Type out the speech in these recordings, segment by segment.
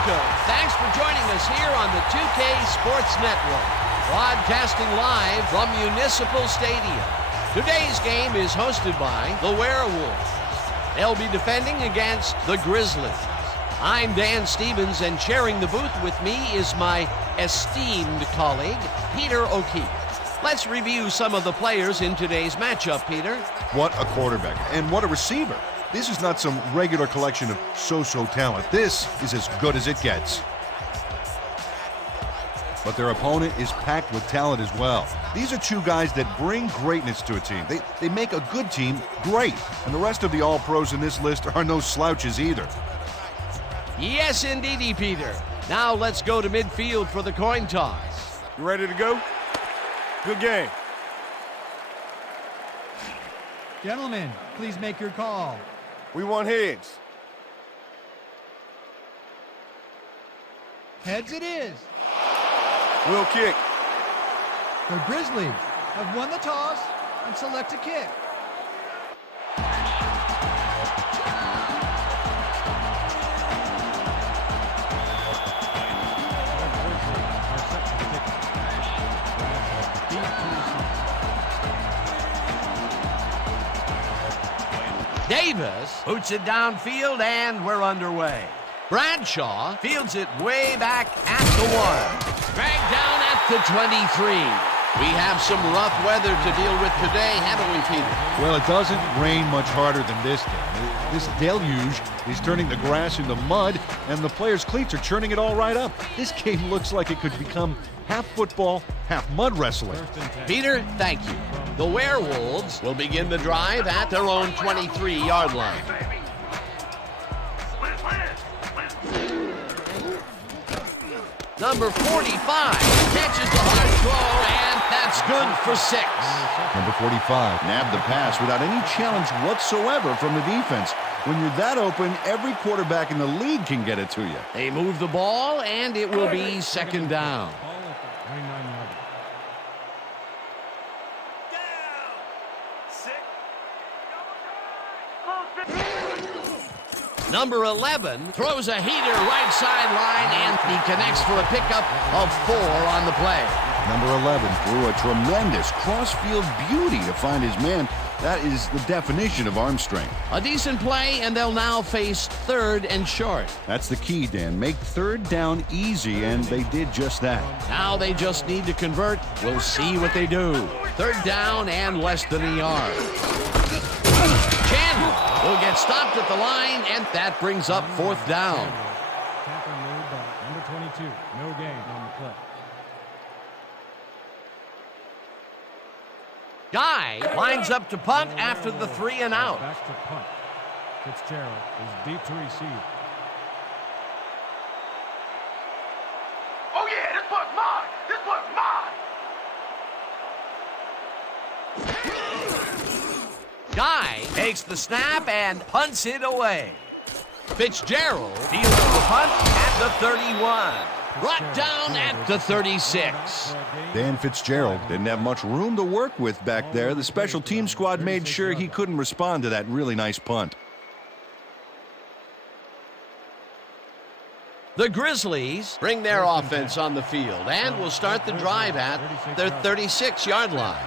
welcome. Thanks for joining us here on the 2K Sports Network, broadcasting live from Municipal Stadium. Today's game is hosted by the Werewolves. They'll be defending against the Grizzlies. I'm Dan Stevens, and sharing the booth with me is my esteemed colleague, Peter O'Keefe. Let's review some of the players in today's matchup, Peter. What a quarterback, and what a receiver. This is not some regular collection of so-so talent. This is as good as it gets. But their opponent is packed with talent as well. These are two guys that bring greatness to a team. They make a good team great. And the rest of the All-Pros in this list are no slouches either. Yes, indeedy, Peter. Now let's go to midfield for the coin toss. You ready to go? Good game. Gentlemen, please make your call. We want heads. Heads it is. We'll kick. The Grizzlies have won the toss and select a kick. Davis boots it downfield, and we're underway. Bradshaw fields it way back at the 1. Dragged down at the 23. We have some rough weather to deal with today, haven't we, Peter? Well, it doesn't rain much harder than this day. This deluge is turning the grass into mud, and the players' cleats are churning it all right up. This game looks like it could become half football, half mud wrestling. Peter, thank you. The Werewolves will begin the drive at their own 23-yard line. Number 45 catches the hard throw, and that's good for 6. Number 45 nabbed the pass without any challenge whatsoever from the defense. When you're that open, every quarterback in the league can get it to you. They move the ball, and it will be second down. Number 11 throws a heater right sideline, and he connects for a pickup of 4 on the play. Number 11 threw a tremendous cross-field beauty to find his man. That is the definition of arm strength. A decent play, and they'll now face 3rd and short. That's the key, Dan. Make 3rd down easy, and they did just that. Now they just need to convert. We'll see what they do. 3rd down and less than a yard. Chandler will get stopped at the line, and that brings up 4th down. Tackle made by number 22. No gain on the play. Guy lines up to punt after the 3 and out. Back to punt. Fitzgerald is deep to receive. Oh yeah, this one's mine! This one's mine! Guy takes the snap and punts it away. Fitzgerald fields the punt at the 31. Brought down at the 36. Dan Fitzgerald didn't have much room to work with back there. The special team squad made sure he couldn't respond to that really nice punt. The Grizzlies bring their offense on the field and will start the drive at their 36-yard line.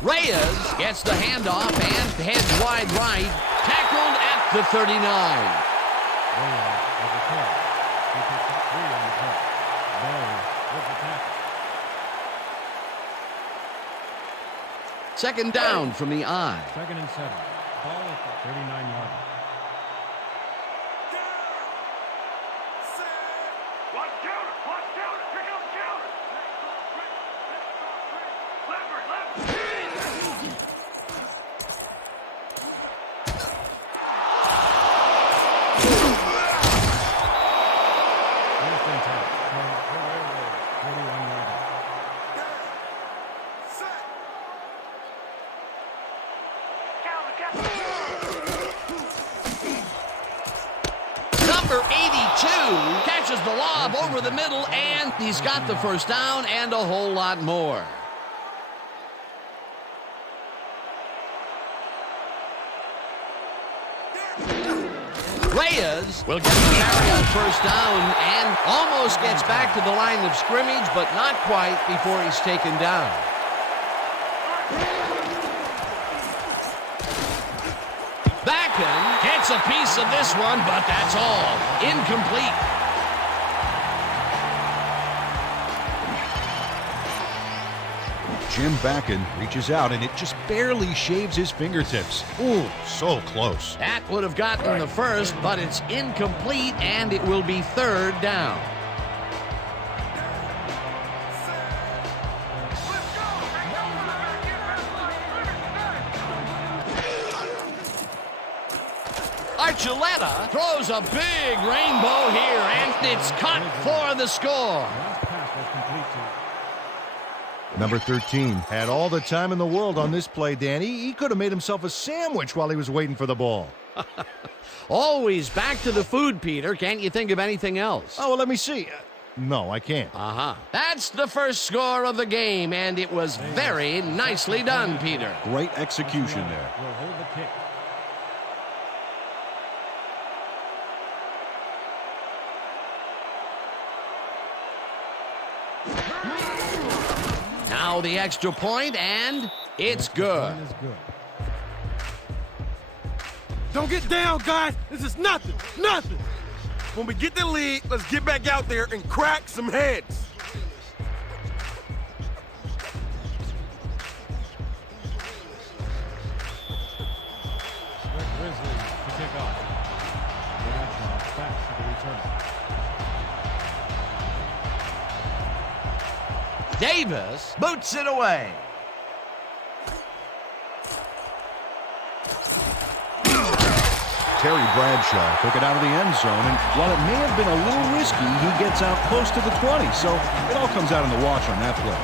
Reyes gets the handoff and heads wide right, tackled at the 39. Second down from the I. 2nd and 7. Ball at the 39-yard line. Watch counter! Watch counter! Here comes counter! Leopard! Number 82 catches the lob over the middle, and he's got the first down and a whole lot more. Reyes will get the carry on first down and almost gets back to the line of scrimmage, but not quite before he's taken down. Backen gets a piece of this one, but that's all. Incomplete. Jim Backen reaches out, and it just barely shaves his fingertips. Ooh, so close. That would have gotten the first, but it's incomplete, and it will be third down. Archuleta throws a big rainbow here, and it's caught for the score. Number 13 had all the time in the world on this play, Danny. He could have made himself a sandwich while he was waiting for the ball. Always back to the food, Peter. Can't you think of anything else? Oh, well, let me see. No, I can't. That's the first score of the game, and it was very nicely done, Peter. Great execution there. Will hold the kick. Now the extra point, and it's good. Don't get down, guys. This is nothing. Nothing. When we get the lead, let's get back out there and crack some heads. The Grizzlies to kick off. Bradshaw back to the return. Davis boots it away. Terry Bradshaw took it out of the end zone, and while it may have been a little risky, he gets out close to the 20, so it all comes out in the wash on that play.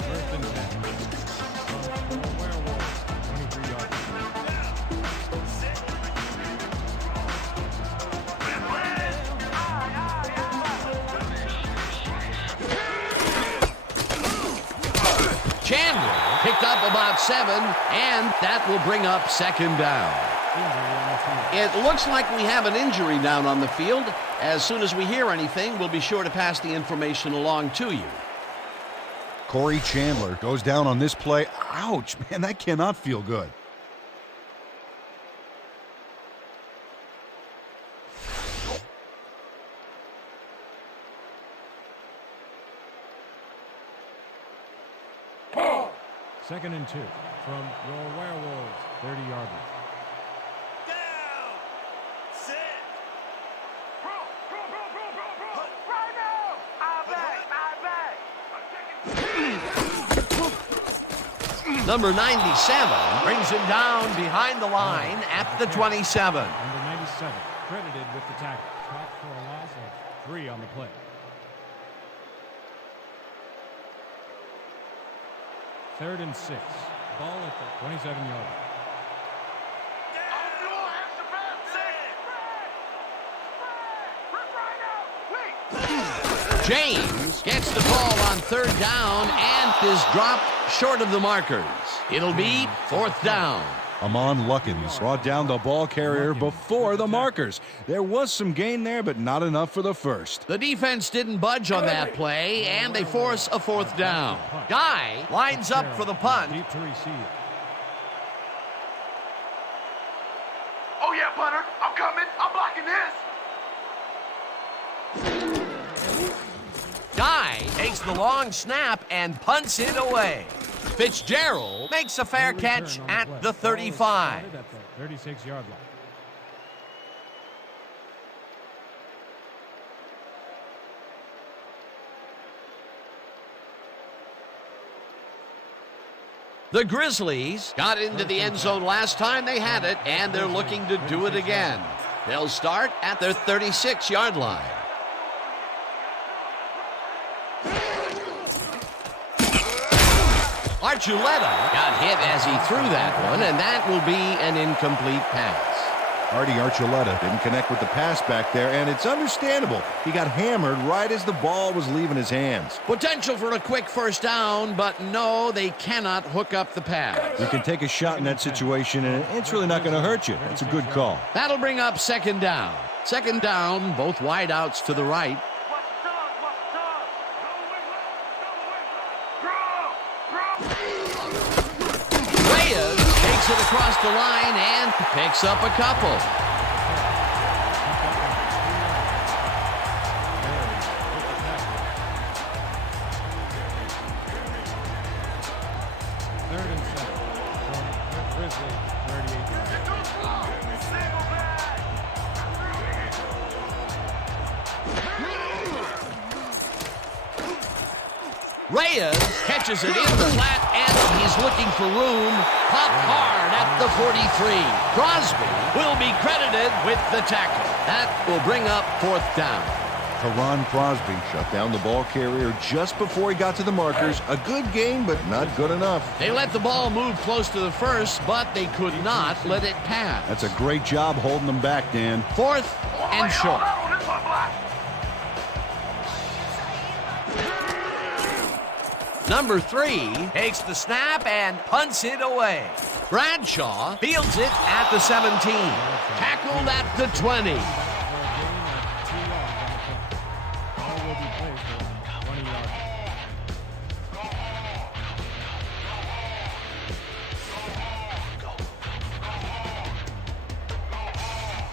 First and 10. Werewolves, 23 yards. Chandler picked up about 7, and that will bring up second down. It looks like we have an injury down on the field. As soon as we hear anything, we'll be sure to pass the information along to you. Corey Chandler goes down on this play. Ouch, man, that cannot feel good. Second and 2 from your Werewolves, 30-yard line. Number 97 brings him down behind the line at the 27. Number 97, credited with the tackle. Caught for a loss of 3 on the play. Third and 6. Ball at the 27-yard line. James gets the ball on third down and is dropped short of the markers. It'll be fourth down. Amon Luckins brought down the ball carrier before the markers. There was some gain there, but not enough for the first. The defense didn't budge on that play, and they force a fourth down. Guy lines up for the punt. Deep to receive. Oh yeah, punter. I'm coming. I'm blocking this. Guy takes the long snap and punts it away. Fitzgerald makes a fair catch at the 35. At the 36-yard line. The Grizzlies got into the end zone last time they had it, and they're looking to do it again. They'll start at their 36-yard line. Archuleta got hit as he threw that one, and that will be an incomplete pass. Artie Archuleta didn't connect with the pass back there, and it's understandable. He got hammered right as the ball was leaving his hands. Potential for a quick first down, but no, they cannot hook up the pass. You can take a shot in that situation, and it's really not going to hurt you. It's a good call. That'll bring up second down. Second down, both wideouts to the right. Reyes takes it across the line and picks up a couple. Third and 7 from Grizzlies, 38 yards. Reyes catches it in the flat, and he's looking for room. Popped hard at the 43. Crosby will be credited with the tackle. That will bring up fourth down. Teron Crosby shut down the ball carrier just before he got to the markers. A good gain, but not good enough. They let the ball move close to the first, but they could not let it pass. That's a great job holding them back, Dan. Fourth and short. Number 3 takes the snap and punts it away. Bradshaw fields it at the 17. Tackled at the 20. Ball will be placed on 20 yards.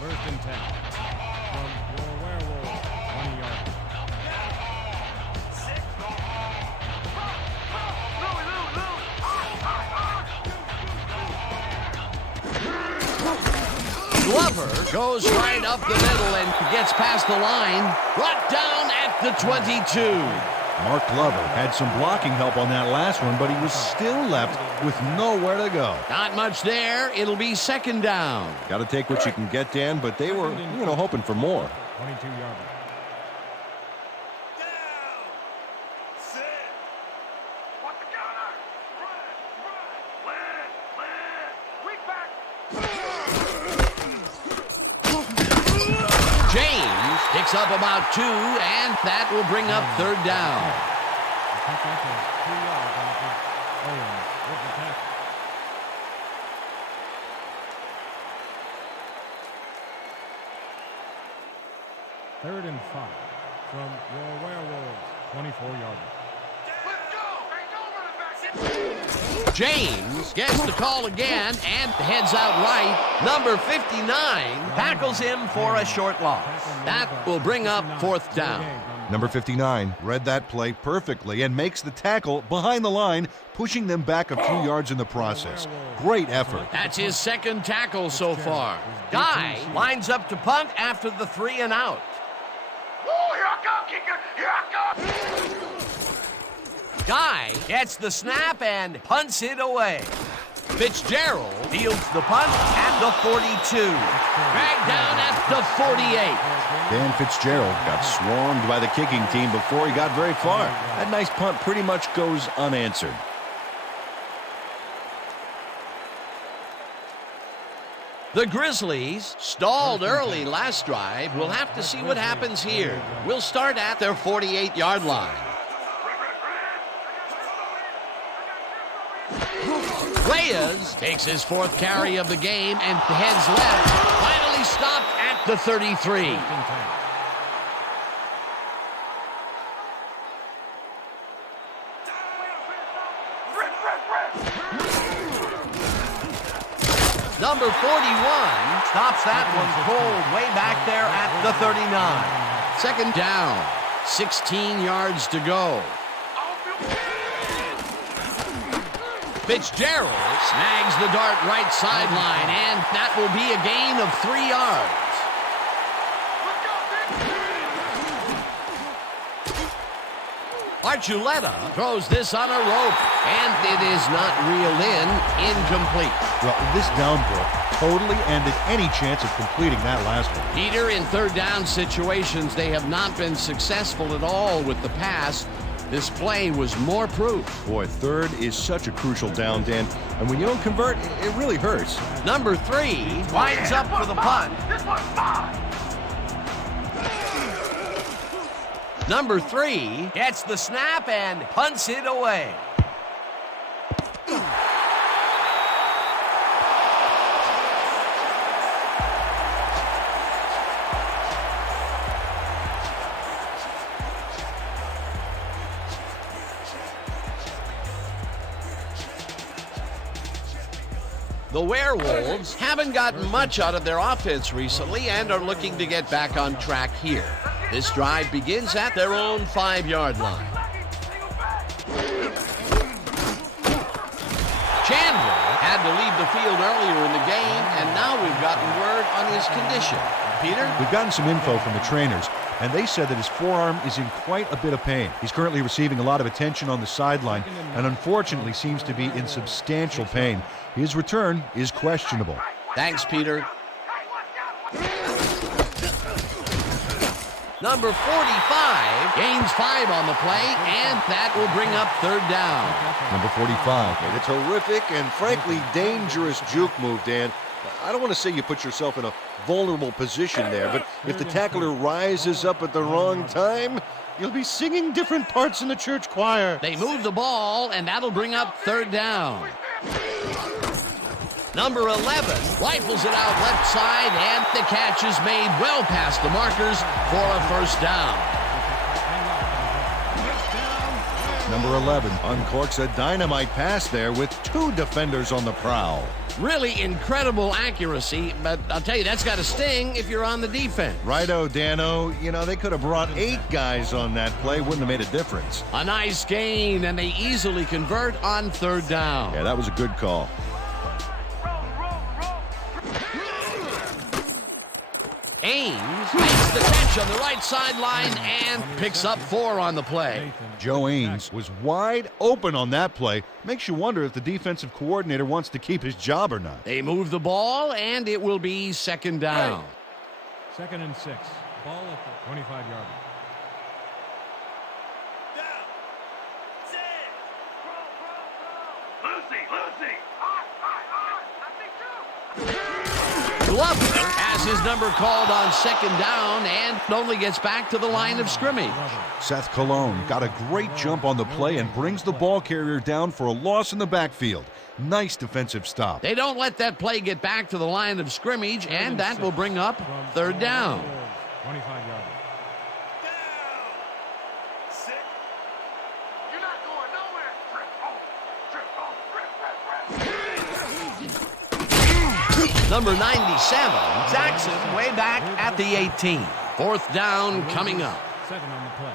First and 10 from your Werewolves, 20 yards. Glover goes right up the middle and gets past the line. Brought down at the 22. Mark Glover had some blocking help on that last one, but he was still left with nowhere to go. Not much there. It'll be second down. Got to take what you can get, Dan, but they were, hoping for more. 22 yards. James picks up about 2, and that will bring up third down. Pick up 2 yards on the play. Owens with the tackle. Third and 5 from your Werewolves, 24 yards. James gets the call again and heads out right. Number 59 tackles him for a short loss. That will bring up fourth down. Number 59 read that play perfectly and makes the tackle behind the line, pushing them back a few yards in the process. Great effort. That's his second tackle so far. Guy lines up to punt after the 3 and out. Oh, here I come, kicker! Here I come! Guy gets the snap and punts it away. Fitzgerald fields the punt at the 42. Dragged down at the 48. Dan Fitzgerald got swarmed by the kicking team before he got very far. That nice punt pretty much goes unanswered. The Grizzlies stalled early last drive. We'll have to see what happens here. We'll start at their 48-yard line. Reyes takes his fourth carry of the game and heads left. Finally stopped at the 33. Number 41 stops that one cold way back there at the 39. Second down, 16 yards to go. Fitzgerald snags the dart right sideline, and that will be a gain of 3 yards. Archuleta throws this on a rope, and it is not reeled in, incomplete. Well, this down throw totally ended any chance of completing that last one. Peter, in third down situations, they have not been successful at all with the pass. This play was more proof. Boy, third is such a crucial down, Dan. And when you don't convert, it really hurts. Number 3 lines up for the punt. This one's mine. Number 3 gets the snap and punts it away. The Werewolves haven't gotten much out of their offense recently and are looking to get back on track here. This drive begins at their own 5-yard line. Chandler had to leave the field earlier in the game, and now we've gotten word on his condition. Peter? We've gotten some info from the trainers, and they said that his forearm is in quite a bit of pain. He's currently receiving a lot of attention on the sideline and unfortunately seems to be in substantial pain. His return is questionable. Thanks, Peter. Number 45 gains 5 on the play, and that will bring up 3rd down. Number 45. A terrific and frankly dangerous juke move, Dan. I don't want to say you put yourself in a vulnerable position there, but if the tackler rises up at the wrong time, you'll be singing different parts in the church choir. They move the ball, and that'll bring up 3rd down. Number 11 rifles it out left side, and the catch is made well past the markers for a 1st down. Number 11 uncorks a dynamite pass there with 2 defenders on the prowl. Really incredible accuracy, but I'll tell you, that's got to sting if you're on the defense. Righto, Dano. You know, they could have brought 8 guys on that play. Wouldn't have made a difference. A nice gain, and they easily convert on 3rd down. Yeah, that was a good call. Ames makes the catch on the right sideline and picks up 4 on the play. Joe Ames was wide open on that play. Makes you wonder if the defensive coordinator wants to keep his job or not. They move the ball, and it will be 2nd down. 2nd and 6. Ball at the 25-yard line. Lucy. Glover has his number called on 2nd down and only gets back to the line of scrimmage. Seth Cologne got a great jump on the play and brings the ball carrier down for a loss in the backfield. Nice defensive stop. They don't let that play get back to the line of scrimmage, and that will bring up 3rd down. 25-yard line. You're not going nowhere. Number 97 sacks him way back at the 18. 4th down coming up. 7 on the play.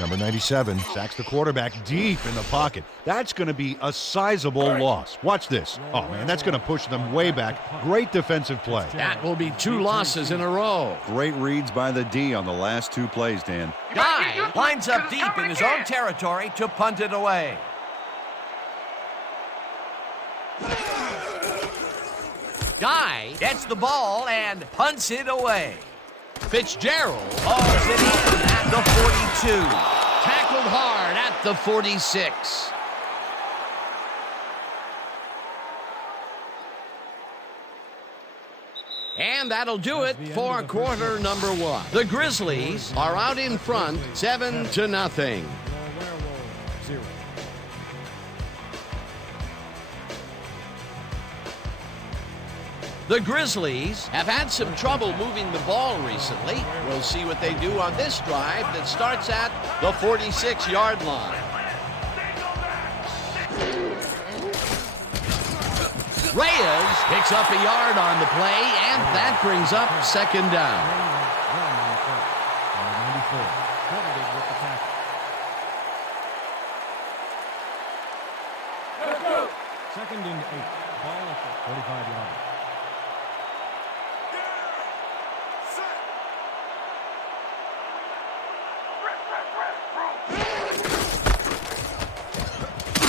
Number 97 sacks the quarterback deep in the pocket. That's going to be a sizable loss. Watch this. Oh, man, that's going to push them way back. Great defensive play. That will be 2 losses in a row. Great reads by the D on the last 2 plays, Dan. Guy lines up deep in his own territory to punt it away. Guy gets the ball and punts it away. Fitzgerald hauls it in at the 42. Tackled hard at the 46. And that'll do it for quarter number 1. The Grizzlies are out in front, 7-0. Your Werewolves 0. The Grizzlies have had some trouble moving the ball recently. We'll see what they do on this drive that starts at the 46-yard line. Reyes picks up a yard on the play, and that brings up 2nd down. 94. Credited with the tackle. 2nd and 8. Ball at the 45-yard line.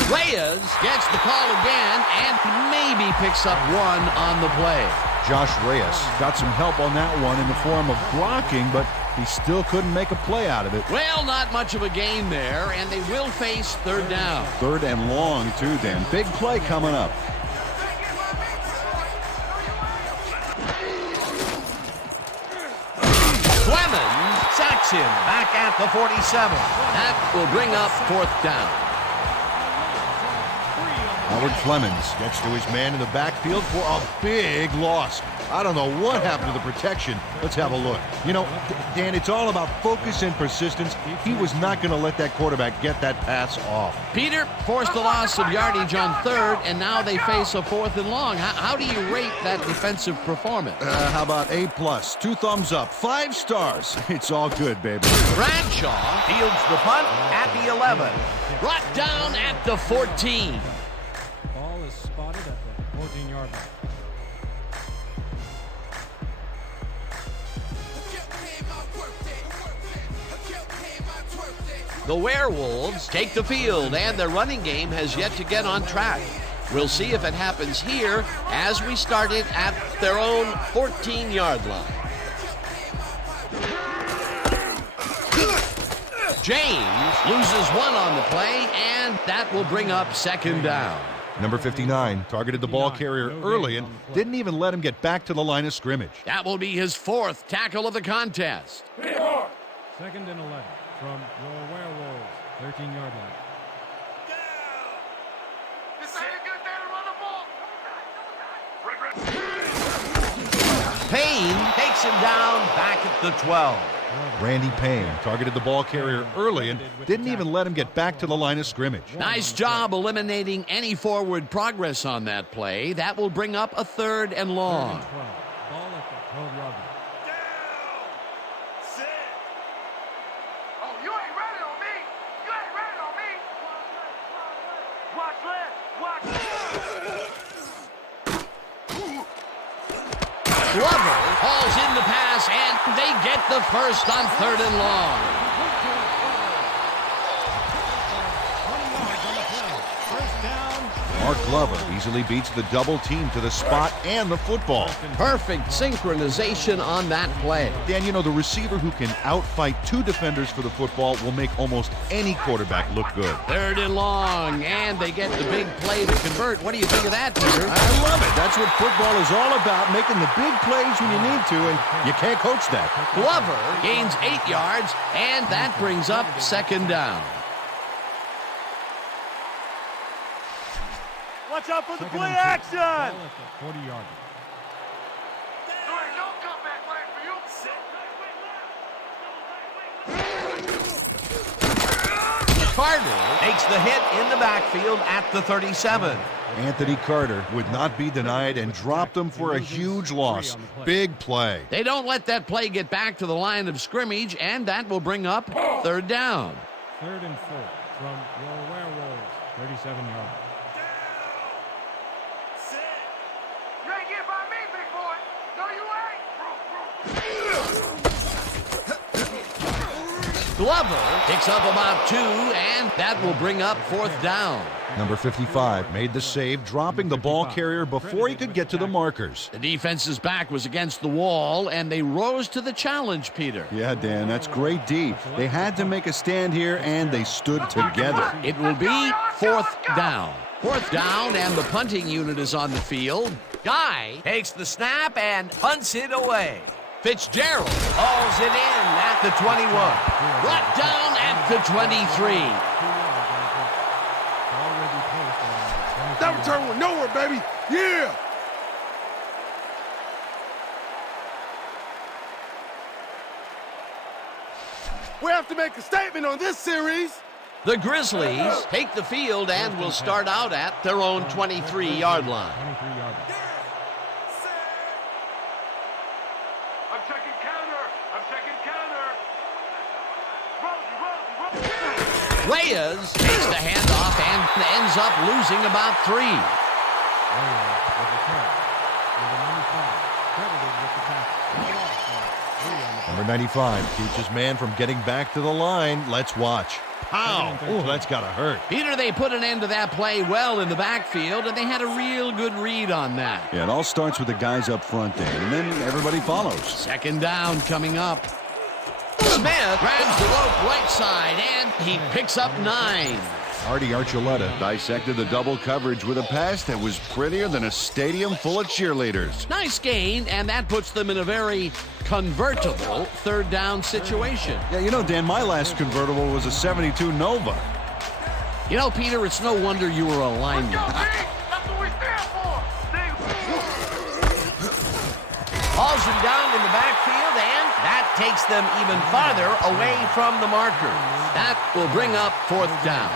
Reyes gets the call again and maybe picks up 1 on the play. Josh Reyes got some help on that one in the form of blocking, but He still couldn't make a play out of it. Well, not much of a gain there, and they will face third down. Third and long, too, Dan. Big play coming up. Clemens sacks him back at the 47. That will bring up fourth down. Howard Clemens gets to his man in the backfield for a big loss. I don't know what happened to the protection. Let's have a look. You know, Dan, it's all about focus and persistence. He was not going to let that quarterback get that pass off. Peter forced a loss of yardage on third, and now they face a fourth and long. How do you rate that defensive performance? How about A+, 2 thumbs up, 5 stars. It's all good, baby. Bradshaw fields the punt at the 11. Brought down at the 14. Ball is spotted at the 14-yard line. The Werewolves take the field, and their running game has yet to get on track. We'll see if it happens here as we start it at their own 14-yard line. James loses one on the play, and that will bring up second down. Number 59 targeted the ball carrier early and didn't even let him get back to the line of scrimmage. That will be his fourth tackle of the contest. Second and 11 from your Werewolves, 13-yard line. This ain't a good day to run the ball. Payne takes him down back at the 12. Randy Payne targeted the ball carrier early and didn't even let him get back to the line of scrimmage. Nice job eliminating any forward progress on that play. That will bring up a third and long. Ball at the 12-yard line. Oh, you ain't ready on me. You ain't ready on me. Watch left. Watch Glover hauls in the pass, and they get the first on third and long. 20 yards on the play. First down. Mark Glover easily beats the double team to the spot and the football. Perfect synchronization on that play. Dan, you know, the receiver who can outfight 2 defenders for the football will make almost any quarterback look good. Third and long, and they get the big play to convert. What do you think of that, Peter? I love it. That's what football is all about, making the big plays when you need to, and you can't coach that. Glover gains 8 yards, and that brings up second down. Watch out for the Second play and 6. action. Ball at the 40-yard line. There ain't no comeback plan for you. Carter takes the hit in the backfield at the 37. Anthony Carter would not be denied and dropped him for a huge loss. Big play. They don't let that play get back to the line of scrimmage, and that will bring up third down. Third and 4 from your Werewolves, 37-yard line. You ain't getting by me, big boy. No, you ain't. Glover picks up about 2, and that will bring up fourth down. Number 55 made the save, dropping the ball carrier before he could get to the markers. The defense's back was against the wall, and they rose to the challenge, Peter. Yeah, Dan, that's great D. They had to make a stand here, and they stood together. It will be fourth down. Fourth down, and the punting unit is on the field. Guy takes the snap and punts it away. Fitzgerald hauls it in at the 21. Brought down at the 23. That return went nowhere, baby. Yeah. We have to make a statement on this series. The Grizzlies take the field and will start out at their own 23-yard line. 23-yard line. I'm checking counter. I'm checking counter. Rosie. Reyes takes the handoff and ends up losing about 3. Reyes with the carry. Number 95, credited with the tackle. No loss for 3 on the play. Number 95 keeps his man from getting back to the line. Let's watch. Pow! Oh, that's got to hurt. Peter, they put an end to that play well in the backfield, and they had a real good read on that. Yeah, it all starts with the guys up front, Dan, and then everybody follows. Second down coming up. Smith grabs the rope right side, and he picks up 9. Artie Archuleta Dissected the double coverage with a pass that was prettier than a stadium full of cheerleaders. Nice gain, and that puts them in a very convertible third down situation. Yeah, you know, Dan, my last convertible was a 72 Nova. You know, Peter, it's no wonder you were a lineman. That's what we stand for. Hauls him down in the backfield, and that takes them even farther away from the marker. That will bring up 4th down.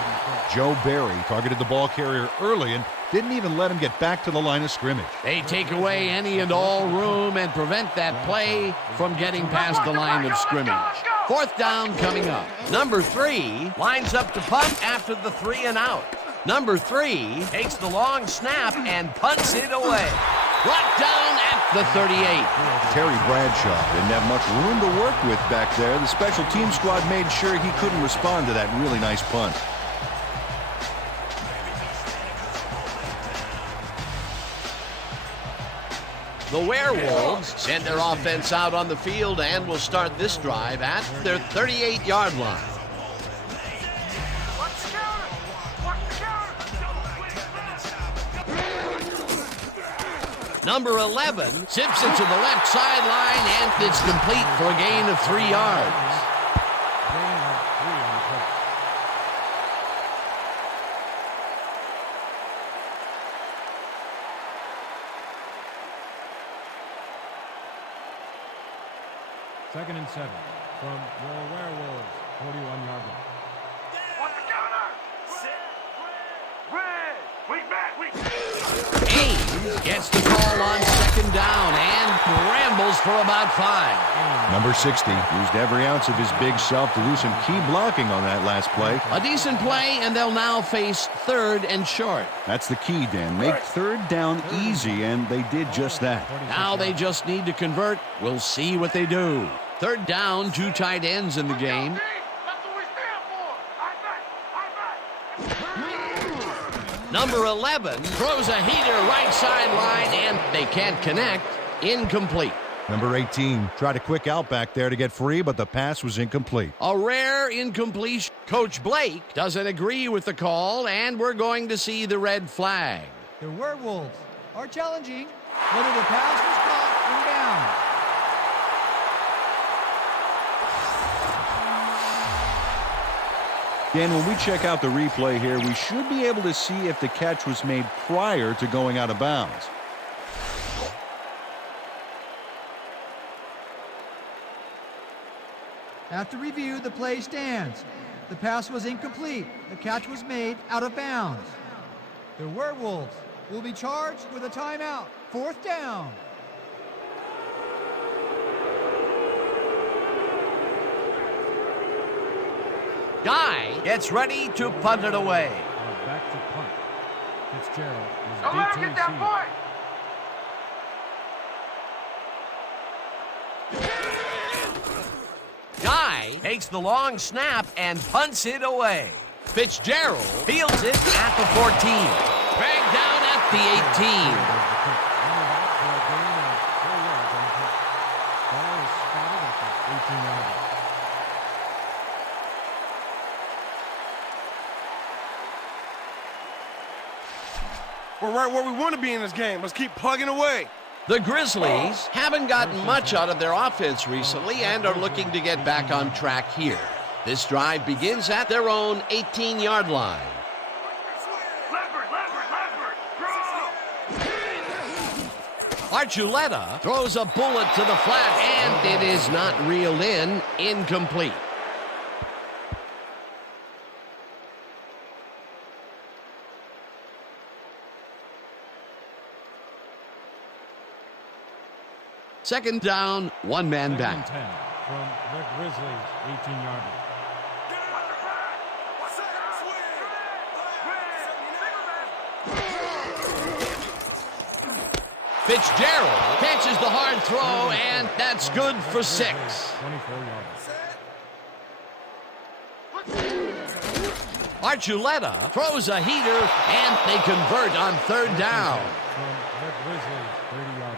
Joe Barry targeted the ball carrier early and didn't even let him get back to the line of scrimmage. They take away any and all room and prevent that play from getting past the line of scrimmage. 4th down coming up. Number 3 lines up to punt after the 3 and out. Number 3 takes the long snap and punts it away. Brought down at the 38. Terry Bradshaw didn't have much room to work with back there. The special team squad made sure he couldn't respond to that really nice punt. The Werewolves send their offense out on the field and will start this drive at their 38-yard line. Watch the counter. Watch the counter. Number 11 zips it to the left sideline, and it's complete for a gain of 3 yards. Gain of 3 on the play. Second and 7 from your Werewolves, 41-yard line. Watch the counter. Red. Weak back. Weak. Ames gets the call on 2nd down and rambles for about 5. Number 60 Used every ounce of his big self to do some key blocking on that last play. A decent play, and they'll now face 3rd and short. That's the key, Dan. Make 3rd down easy, and they did just that. Now they just need to convert. We'll see what they do. 3rd down, 2 tight ends in the game. That's what we stand for. High back. Number 11 throws a heater right sideline, and they can't connect. Incomplete. Number 18 tried a quick out back there to get free, but the pass was incomplete. A rare incompletion. Coach Blake doesn't agree with the call, and we're going to see the red flag. The Werewolves are challenging whether the pass was caught in bounds. Dan, when we check out the replay here, we should be able to see if the catch was made prior to going out of bounds. After review, the play stands. The pass was incomplete. The catch was made out of bounds. The Werewolves will be charged with a timeout. 4th down. Guy gets ready to punt it away. Back to punt. Fitzgerald is Don't let him get that deep to receive. point. Guy takes the long snap and punts it away. Fitzgerald fields it at the 14. Dragged down at the 18. Ball is spotted at the 18-yard line. We're right where we want to be in this game. Let's keep plugging away. The Grizzlies haven't gotten much out of their offense recently and are looking to get back on track here. This drive begins at their own 18-yard line. Leopard. Draw. Archuleta throws a bullet to the flat, and it is not reeled in. Incomplete. Second down, 1 man back. 10 from the Grizzlies, 18-yard line. Fitzgerald catches the hard throw, and that's good for 6. 24 yards. Archuleta throws a heater, and they convert on 3rd down. From the Grizzlies, 30-yard line.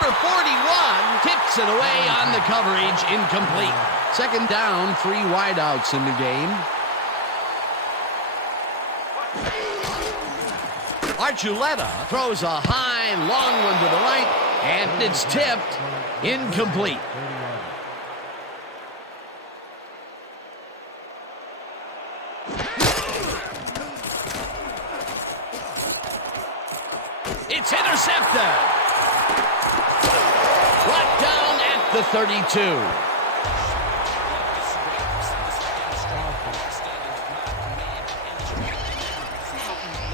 Number 41 kicks it away on the coverage, incomplete. Second down, 3 wideouts in the game. Archuleta throws a high, long one to the right, and it's tipped, incomplete. It's intercepted. Brought down at the 32.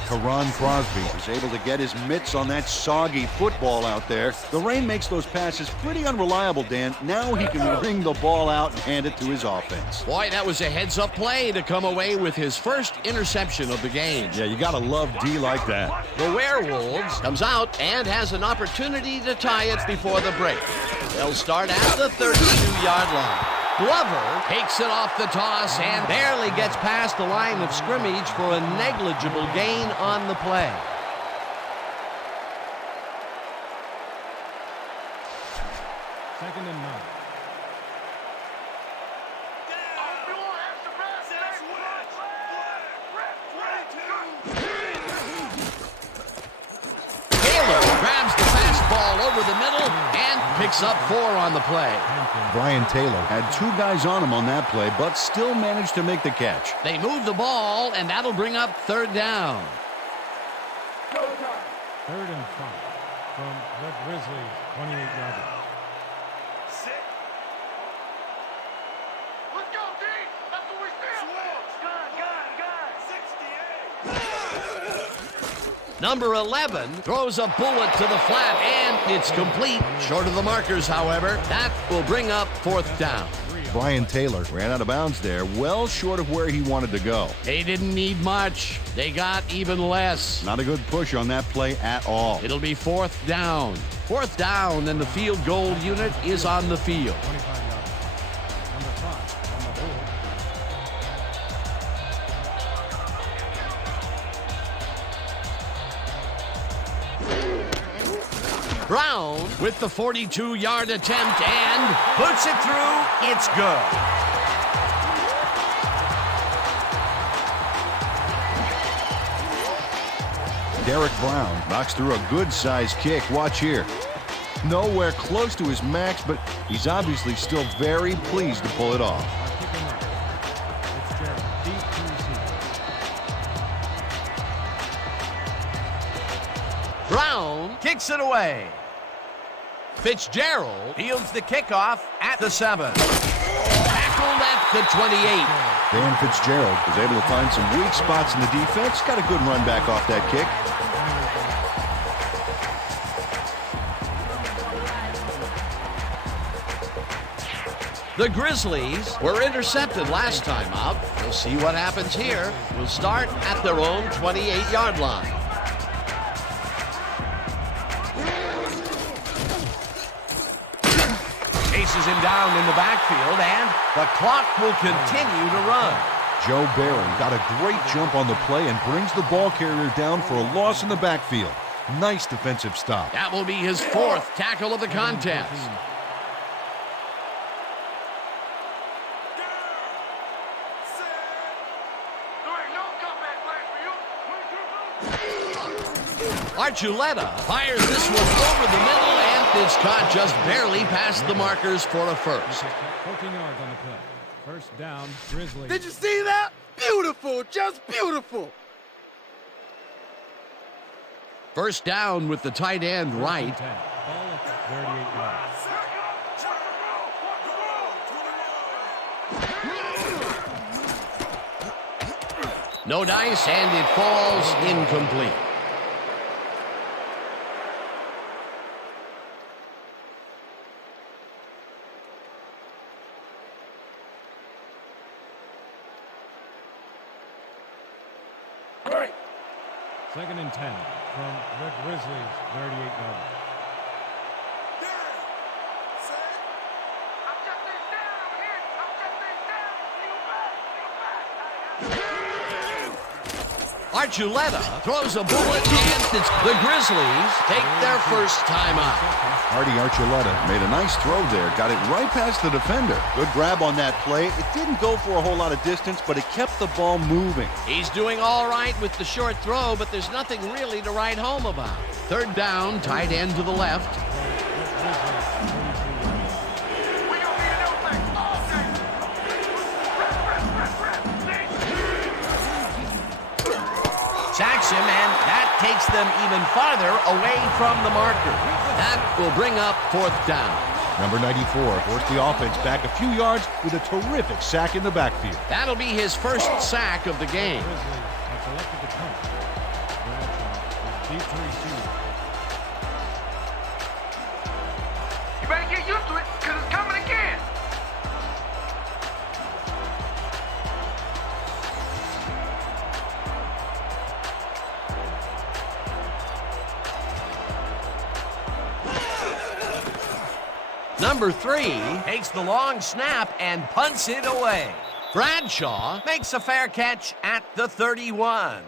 Karan Crosby was able to get his mitts on that soggy football out there. The rain makes those passes pretty unreliable, Dan. Now he can ring the ball out and hand it to his offense. Boy, that was a heads-up play to come away with his first interception of the game. Yeah, you gotta love D like that. The Werewolves comes out and has an opportunity to tie it before the break. They'll start at the 32-yard line. Glover takes it off the toss and barely gets past the line of scrimmage for a negligible gain on the play. Second and 9. Taylor grabs the fastball over the middle and picks up 4 on the play. Brian Taylor had 2 guys on him on that play, but still managed to make the catch. They move the ball, and that'll bring up third down. Third and 5 from the Grizzlies, 28-yard line. Let's go, D! That's what we stand for! 68! Number 11 throws a bullet to the flat, and it's complete. Short of the markers, however. That will bring up fourth down. Brian Taylor ran out of bounds there, well short of where he wanted to go. They didn't need much. They got even less. Not a good push on that play at all. It'll be fourth down. Fourth down, and the field goal unit is on the field. 25-yard line. Number 5 on the board. Brown with the 42-yard attempt and puts it through. It's good. Derek Brown knocks through a good-sized kick. Watch here. Nowhere close to his max, but he's obviously still very pleased to pull it off. Kicking up. Fitzgerald, deep to receive. Brown kicks it away. Fitzgerald fields the kickoff at the 7. Tackled at the 28. Dan Fitzgerald was able to find some weak spots in the defense. Got a good run back off that kick. The Grizzlies were intercepted last time out. We'll see what happens here. We'll start at their own 28-yard line. Chases him down in the backfield, and the clock will continue to run. Joe Barron got a great jump on the play and brings the ball carrier down for a loss in the backfield. Nice defensive stop. That will be his 4th tackle of the contest. Archuleta fires this one over the middle, and it's caught just barely past the markers for a first. 14 yards on the play. First down, Grizzlies. Did you see that? Beautiful, just beautiful. First down with the tight end right. 10. Ball at the 38 yards. No dice, and it falls incomplete. Second and 10 from the Grizzlies, 38-yard line. Archuleta throws a bullet, and it's the Grizzlies take their first timeout. Artie Archuleta made a nice throw there. Got it right past the defender. Good grab on that play. It didn't go for a whole lot of distance, but it kept the ball moving. He's doing all right with the short throw, but there's nothing really to write home about. Third down, tight end to the left. We gonna be in those things all day. Sacks him, and that takes them even farther away from the marker. That will bring up fourth down. Number 94 forced the offense back a few yards with a terrific sack in the backfield. That'll be his first sack of the game. Have selected the punt. Bradshaw is deep to receive. You better get used to it, because it's coming again. Number 3 takes the long snap and punts it away. Bradshaw makes a fair catch at the 31.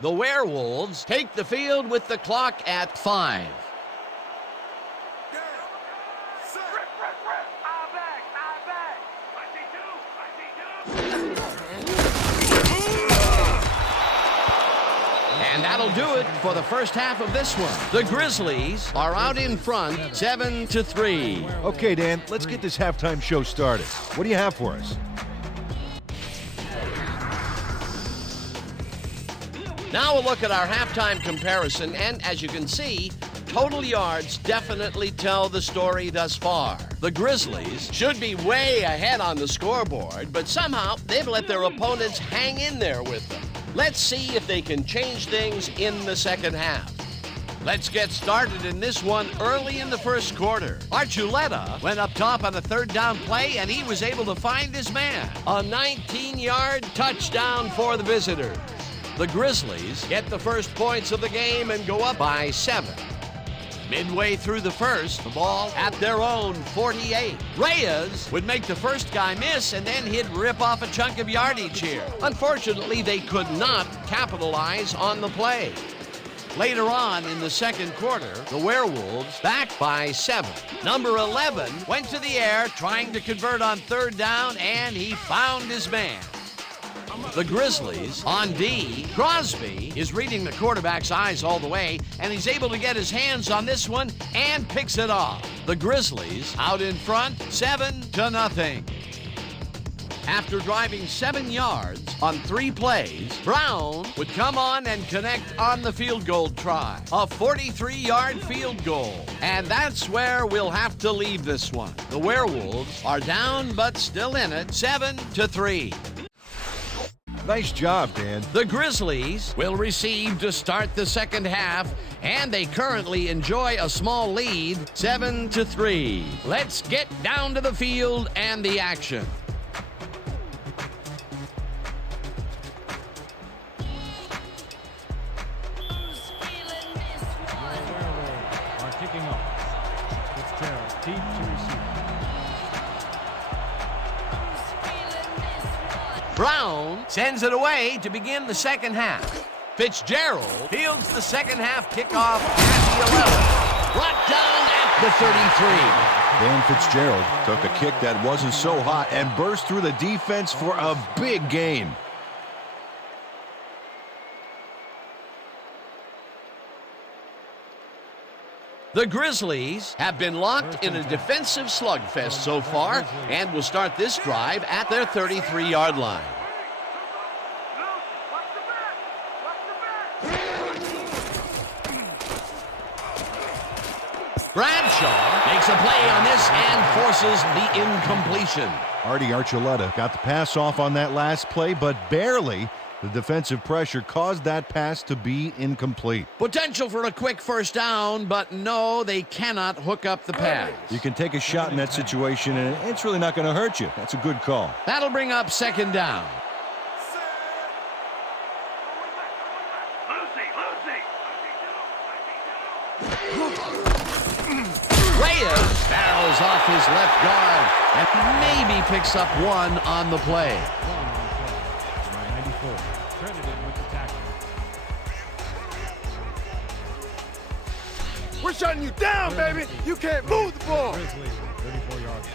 The Werewolves take the field with the clock at 5. And that'll do it for the first half of this one. The Grizzlies are out in front, 7-3. Okay, Dan, let's get this halftime show started. What do you have for us? Now a look at our halftime comparison, and as you can see, total yards definitely tell the story thus far. The Grizzlies should be way ahead on the scoreboard, but somehow they've let their opponents hang in there with them. Let's see if they can change things in the second half. Let's get started in this one early in the first quarter. Archuleta went up top on a third down play, and he was able to find his man. A 19-yard touchdown for the visitors. The Grizzlies get the first points of the game and go up by 7. Midway through the first, the ball at their own 48. Reyes would make the first guy miss, and then he'd rip off a chunk of yardage here. Unfortunately, they could not capitalize on the play. Later on in the second quarter, the Werewolves back by 7. Number 11 went to the air trying to convert on third down, and he found his man. The Grizzlies on D. Crosby is reading the quarterback's eyes all the way, and he's able to get his hands on this one and picks it off. The Grizzlies out in front, 7-0. After driving 7 yards on 3 plays, Brown would come on and connect on the field goal try. A 43-yard field goal. And that's where we'll have to leave this one. The Werewolves are down but still in it, 7-3. Nice job, Dan. The Grizzlies will receive to start the second half, and they currently enjoy a small lead, 7-3. Let's get down to the field and the action. Are kicking off. Fitzgerald deep to receive. Brown sends it away to begin the second half. Fitzgerald fields the second half kickoff at the 11. Brought down at the 33. Dan Fitzgerald took a kick that wasn't so hot and burst through the defense for a big gain. The Grizzlies have been locked in a defensive slugfest so far and will start this drive at their 33-yard line. Bradshaw makes a play on this and forces the incompletion. Artie Archuleta got the pass off on that last play, but barely. The defensive pressure caused that pass to be incomplete. Potential for a quick first down, but no, they cannot hook up the pass. You can take a shot in that situation, and it's really not going to hurt you. That's a good call. That'll bring up second down. Reyes barrels off his left guard and maybe picks up one on the play. Number 94, credited with the tackle. We're shutting you down, baby. You can't move the ball. Grizzlies, 34 yards.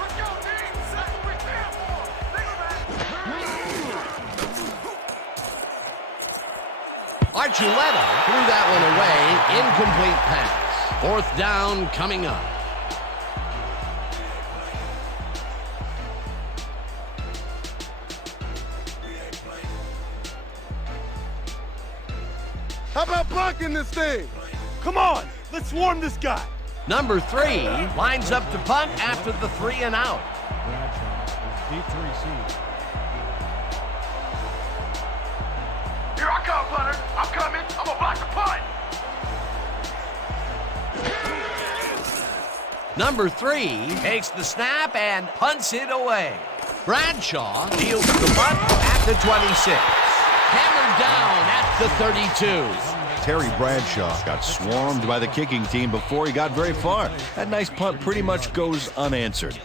Let's go, team. That's what we stand for. Archuleta threw that one away. Incomplete pass. Fourth down coming up. How about blocking this thing? Come on, let's swarm this guy. Number 3 lines up to punt after the 3 and out. Bradshaw is deep to receive. Here I come, punter. I'm coming. I'm gonna block the punt. Number 3 takes the snap and punts it away. Bradshaw deals the punt at the 26. Hammered down at the 32. Terry Bradshaw got swarmed by the kicking team before he got very far. That nice punt pretty much goes unanswered.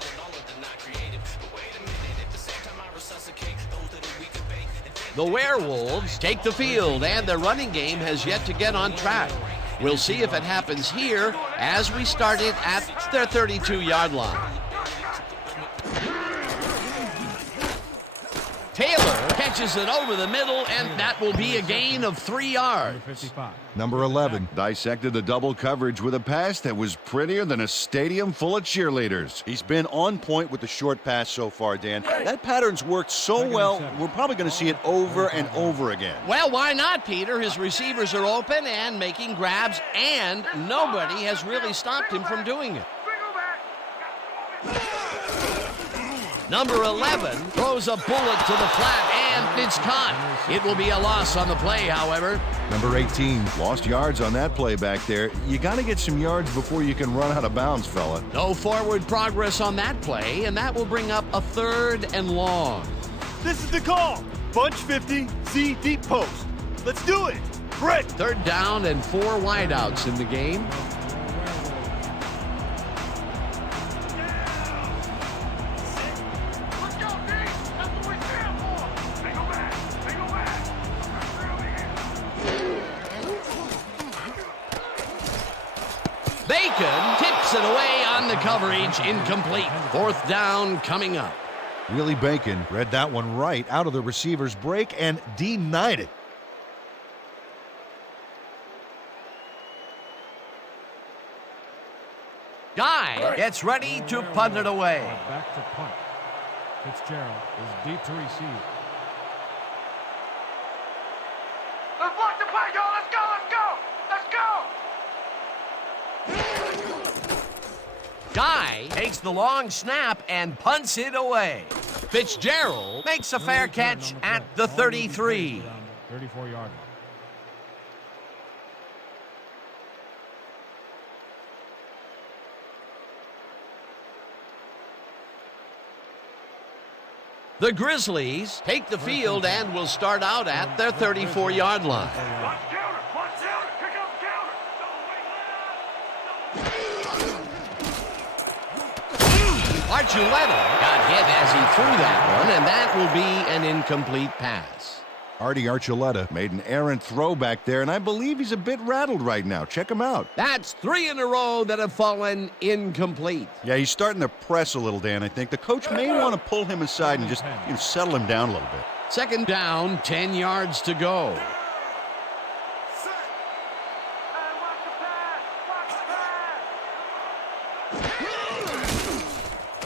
The Werewolves take the field, and their running game has yet to get on track. We'll see if it happens here as we start it at their 32-yard line. Taylor catches it over the middle, and that will be a gain of 3 yards. 55. Number 11 dissected the double coverage with a pass that was prettier than a stadium full of cheerleaders. He's been on point with the short pass so far, Dan. That pattern's worked so well, we're probably going to see it over and over again. Well, why not, Peter? His receivers are open and making grabs, and nobody has really stopped him from doing it. Number 11 throws a bullet to the flat, and it's caught. It will be a loss on the play, however. Number 18 lost yards on that play back there. You got to get some yards before you can run out of bounds, fella. No forward progress on that play, and that will bring up a 3rd and long. This is the call. Bunch 50, C deep post. Let's do it. Brett. 3rd down and 4 wideouts in the game. Let's go, team. That's what we stand for. They go back. They go back. Bacon tips it away on the coverage, incomplete. 4th down coming up. Willie Bacon read that one right out of the receiver's break and denied it. Guy gets ready to punt it away. Back to punt. Fitzgerald is deep to receive. Let's block the play, y'all. Let's go. Let's go. Let's go. Guy takes the long snap and punts it away. Fitzgerald makes a fair catch at the 33. 34-yard line. The Grizzlies take the field and will start out at their 34-yard line. One counter. Pick up counter. Archuleta got hit as he threw that one, and that will be an incomplete pass. Artie Archuleta made an errant throw back there, and I believe he's a bit rattled right now. Check him out. That's 3 in a row that have fallen incomplete. Yeah, he's starting to press a little, Dan, I think. The coach may want to pull him aside and just settle him down a little bit. 2nd down, 10 yards to go.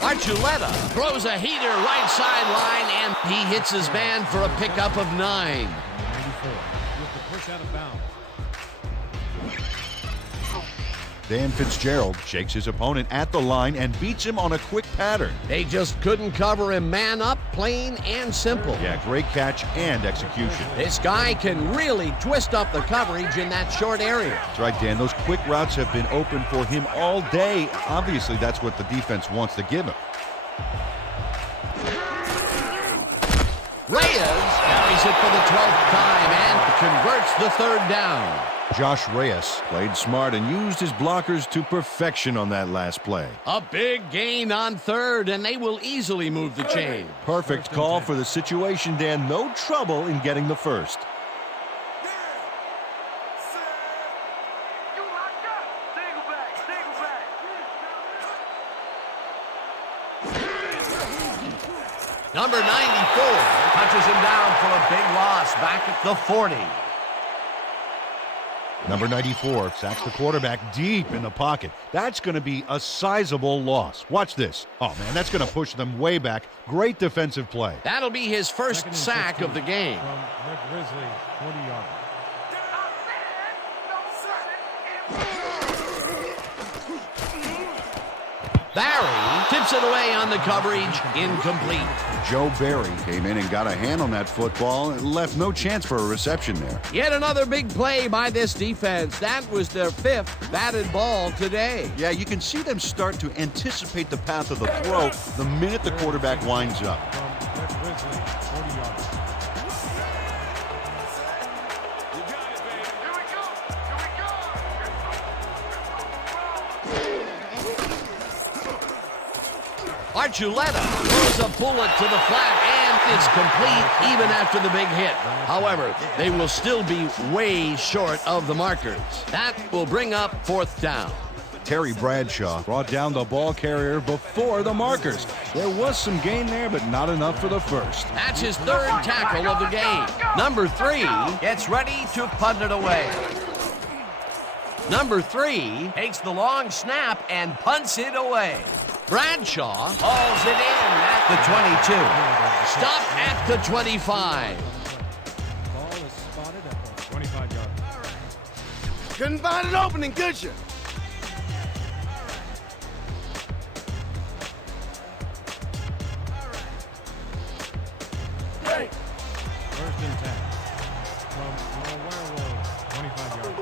Archuleta throws a heater right sideline, and he hits his man for a pickup of 9. 94 with the push out of bounds. Dan Fitzgerald shakes his opponent at the line and beats him on a quick pattern. They just couldn't cover him man up, plain and simple. Yeah, great catch and execution. This guy can really twist up the coverage in that short area. That's right, Dan. Those quick routes have been open for him all day. Obviously, that's what the defense wants to give him. Reyes carries it for the 12th time, and converts the third down. Josh Reyes played smart and used his blockers to perfection on that last play. A big gain on third, and they will easily move the chain. Perfect call for the situation, Dan. No trouble in getting the first. You locked up. Single back, single back. Number 94 touches him down for a big loss back at the 40. Number 94 sacks the quarterback deep in the pocket. That's going to be a sizable loss. Watch this. Oh, man, that's going to push them way back. Great defensive play. That'll be his first sack of the game. From the Grizzlies, 40 yards. Barry tips it away on the coverage, incomplete. Joe Barry came in and got a hand on that football and left no chance for a reception there. Yet another big play by this defense. That was their 5th batted ball today. Yeah, you can see them start to anticipate the path of the throw the minute the quarterback winds up. From the Grizzlies, 40 yards. Here we go. Here we go. Archuleta throws a bullet to the flat, and it's complete even after the big hit. However, they will still be way short of the markers. That will bring up 4th down. Terry Bradshaw brought down the ball carrier before the markers. There was some gain there, but not enough for the first. That's his 3rd tackle of the game. Number 3 gets ready to punt it away. Number 3 takes the long snap and punts it away. Bradshaw hauls it in at the 22. Stop at the 25. Ball is spotted at the 25 yards. Couldn't find an opening, could you? First and 10. From the Werewolves, 25 yards.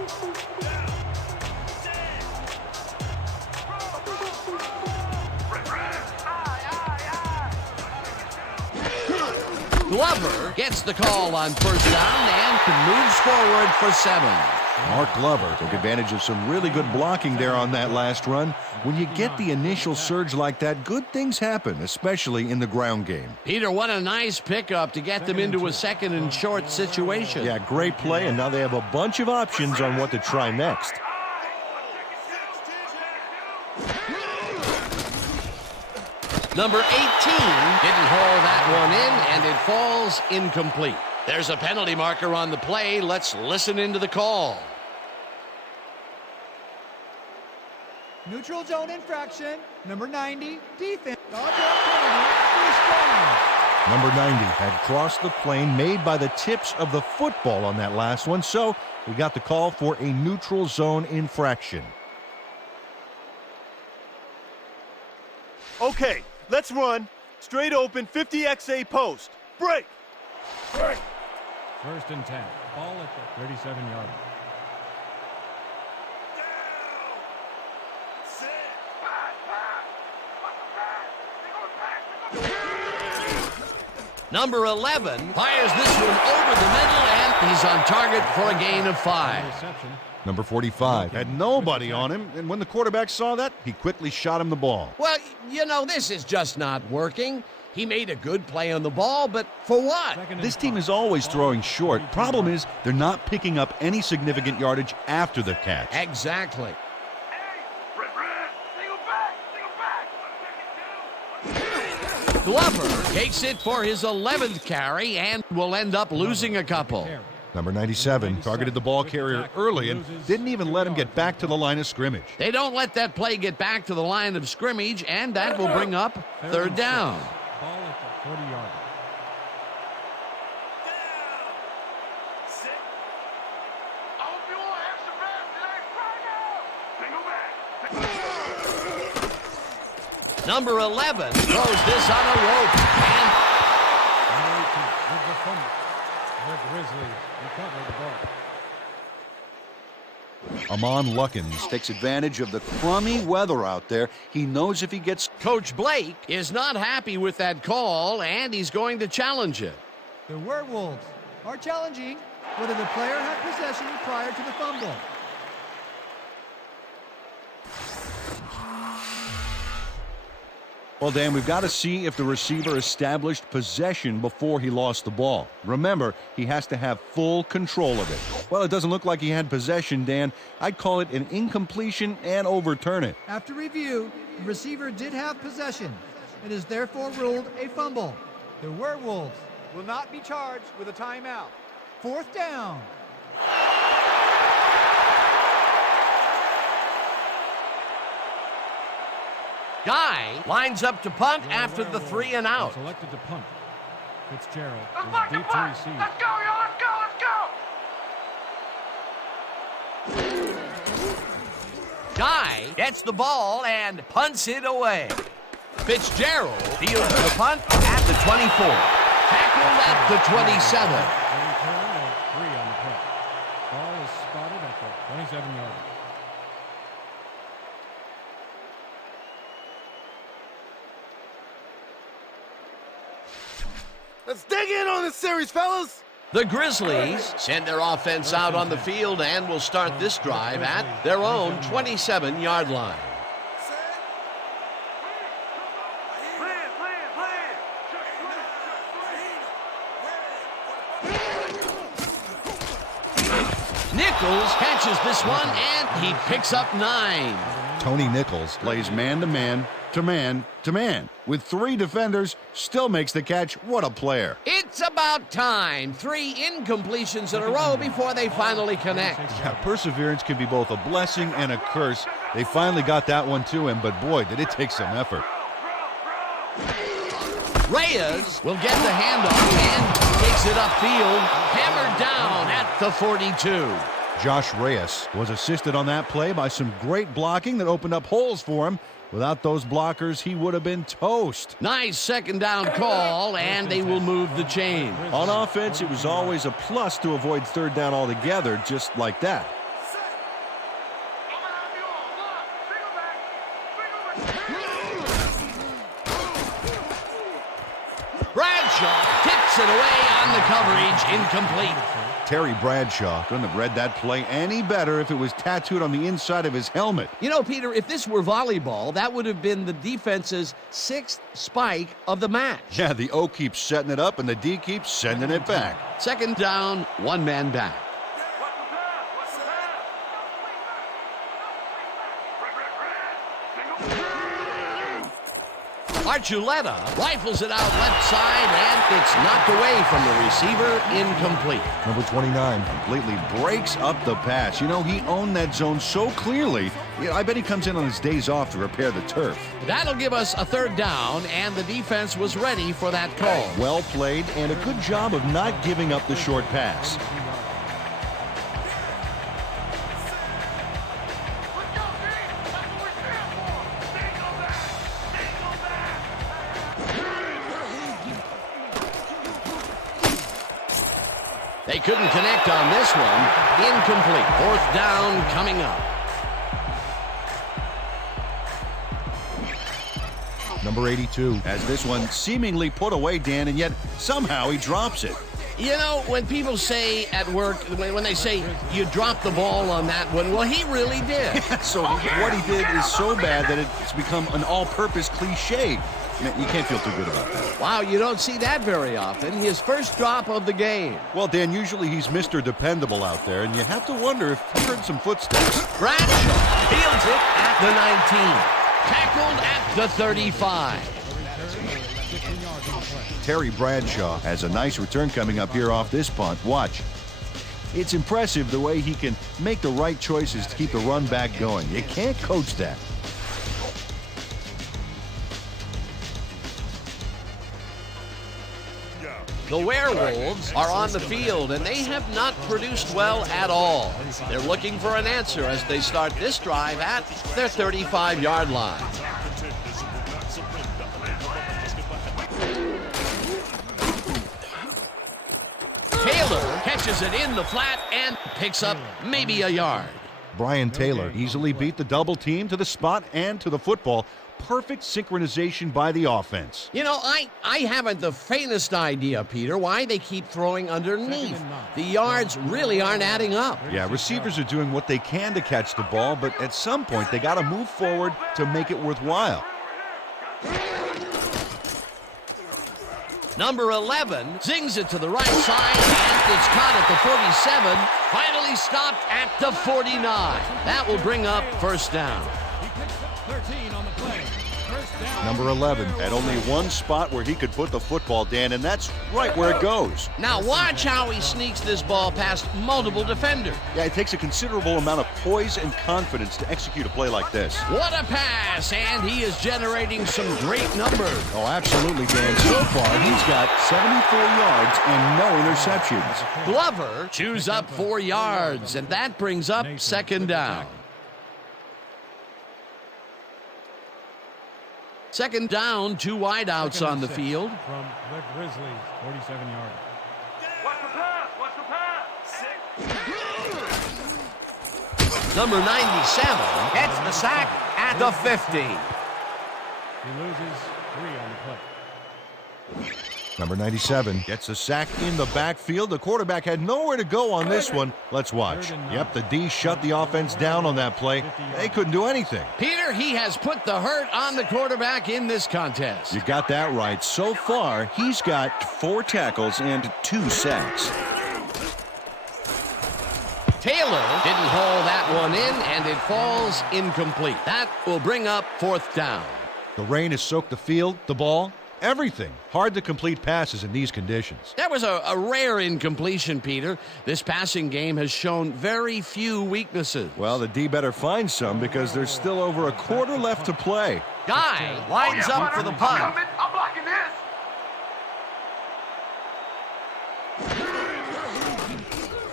Glover gets the call on 1st down and moves forward for 7. Mark Glover took advantage of some really good blocking there on that last run. When you get the initial surge like that, good things happen, especially in the ground game. Peter, what a nice pickup to get them into a 2nd and short situation. Yeah, great play, and now they have a bunch of options on what to try next. Number 18 didn't haul that one in, and it falls incomplete. There's a penalty marker on the play. Let's listen into the call. Neutral zone infraction. Number 90, defense. Dodge out penalty. First down. Number 90 had crossed the plane made by the tips of the football on that last one, so we got the call for a neutral zone infraction. Okay, let's run. Straight open, 50XA post. Break. Break. First and 10. Ball at the 37 yards. Number 11 fires this one over the middle, and he's on target for a gain of 5. Reception. Number 45 had nobody on him, and when the quarterback saw that, he quickly shot him the ball. Well, you know, this is just not working. He made a good play on the ball, but for what? This team is always throwing short. Problem is, they're not picking up any significant yardage after the catch. Exactly. Glover takes it for his 11th carry and will end up losing a couple. Number 97 targeted the ball carrier early and didn't even let him get back to the line of scrimmage. They don't let that play get back to the line of scrimmage, and that will bring up 3rd down. Ball at the 40 yards. Number 11 throws this on a rope, and Number 18 with the fumble. The Grizzlies recover the ball. Amon Luckins takes advantage of the crummy weather out there. He knows if he gets... Coach Blake is not happy with that call, and he's going to challenge it. The Werewolves are challenging whether the player had possession prior to the fumble. Well, Dan, we've got to see if the receiver established possession before he lost the ball. Remember, he has to have full control of it. Well, it doesn't look like he had possession, Dan. I'd call it an incompletion and overturn it. After review, the receiver did have possession. It is therefore ruled a fumble. The Werewolves will not be charged with a timeout. 4th down. Guy lines up to punt after the 3 and out. Selected to punt. Fitzgerald Let's is fucking deep to punt. receive. Let's go, y'all. Let's go. Let's go. Guy gets the ball and punts it away. Fitzgerald fields the punt at the 24. Tackled at the 27. A return of 3 on the play. Ball is spotted at the 27-yard line. Let's dig in on this series, fellas. The Grizzlies send their offense out on the field and will start this drive at their own 27-yard line. Nichols catches this one and he picks up 9. Tony Nichols plays man-to-man to man-to-man. With 3 defenders, still makes the catch. What a player. It's about time. 3 incompletions in a row before they finally connect. Yeah, perseverance can be both a blessing and a curse. They finally got that one to him, but boy, did it take some effort. Reyes will get the handoff and takes it upfield, hammered down at the 42. Josh Reyes was assisted on that play by some great blocking that opened up holes for him. Without those blockers, he would have been toast. Nice 2nd down call, and they will move the chain. On offense, it was always a plus to avoid 3rd down altogether, just like that. Bradshaw tips it away on the coverage, incomplete. Terry Bradshaw couldn't have read that play any better if it was tattooed on the inside of his helmet. You know, Peter, if this were volleyball, that would have been the defense's 6th spike of the match. Yeah, the O keeps setting it up and the D keeps sending it back. 2nd down, 1 man back. Archuleta rifles it out left side, and it's knocked away from the receiver, incomplete. Number 29. Completely breaks up the pass. You know, he owned that zone so clearly. Yeah, I bet he comes in on his days off to repair the turf. That'll give us a 3rd down, and the defense was ready for that call. Well played, and a good job of not giving up the short pass. They couldn't connect on this one. Incomplete. 4th down coming up. Number 82. Has this one seemingly put away, Dan, and yet somehow he drops it. You know, when people say at work, when they say you dropped the ball on that one, well, he really did. So what he did is so bad that it's become an all-purpose cliche. Man, you can't feel too good about that. Wow, you don't see that very often. His first drop of the game. Well, Dan, usually he's Mr. Dependable out there, and you have to wonder if he heard some footsteps. Bradshaw fields it at the 19. Tackled at the 35. Terry Bradshaw has a nice return coming up here off this punt. Watch. It's impressive the way he can make the right choices to keep the run back going. You can't coach that. The Werewolves are on the field, and they have not produced well at all. They're looking for an answer as they start this drive at their 35-yard line. Taylor catches it in the flat and picks up maybe a yard. Brian Taylor easily beat the double team to the spot and to the football. Perfect synchronization by the offense. You know, I haven't the faintest idea, Peter, why they keep throwing underneath. The yards really aren't adding up. Yeah, receivers are doing what they can to catch the ball, but at some point they got to move forward to make it worthwhile. Number 11 zings it to the right side, and it's caught at the 47. Finally stopped at the 49. That will bring up first down. He picks up 13 on the play. First down. Number 11. At only one spot where he could put the football, Dan, and that's right where it goes. Now watch how he sneaks this ball past multiple defenders. Yeah, it takes a considerable amount of poise and confidence to execute a play like this. What a pass, and he is generating some great numbers. Oh, absolutely, Dan. So far, he's got 74 yards and no interceptions. Glover chews up 4 yards, and that brings up second down. Second down, 2 wideouts on the field. From the Grizzlies, 47 yards. Watch the pass! Watch the pass! Number 97 gets the sack at the 50. He loses 3 on the play. Number 97 gets a sack in the backfield. The quarterback had nowhere to go on this one. Let's watch. Yep, the D shut the offense down on that play. They couldn't do anything. Peter, he has put the hurt on the quarterback in this contest. You got that right. So far, he's got 4 tackles and 2 sacks. Taylor didn't haul that one in, and it falls incomplete. That will bring up fourth down. The rain has soaked the field, the ball, everything. Hard to complete passes in these conditions. That was a rare incompletion, Peter. This passing game has shown very few weaknesses. Well, the D better find some because there's still over a quarter left to play. Guy lines up for the I'm punt. coming. I'm blocking this.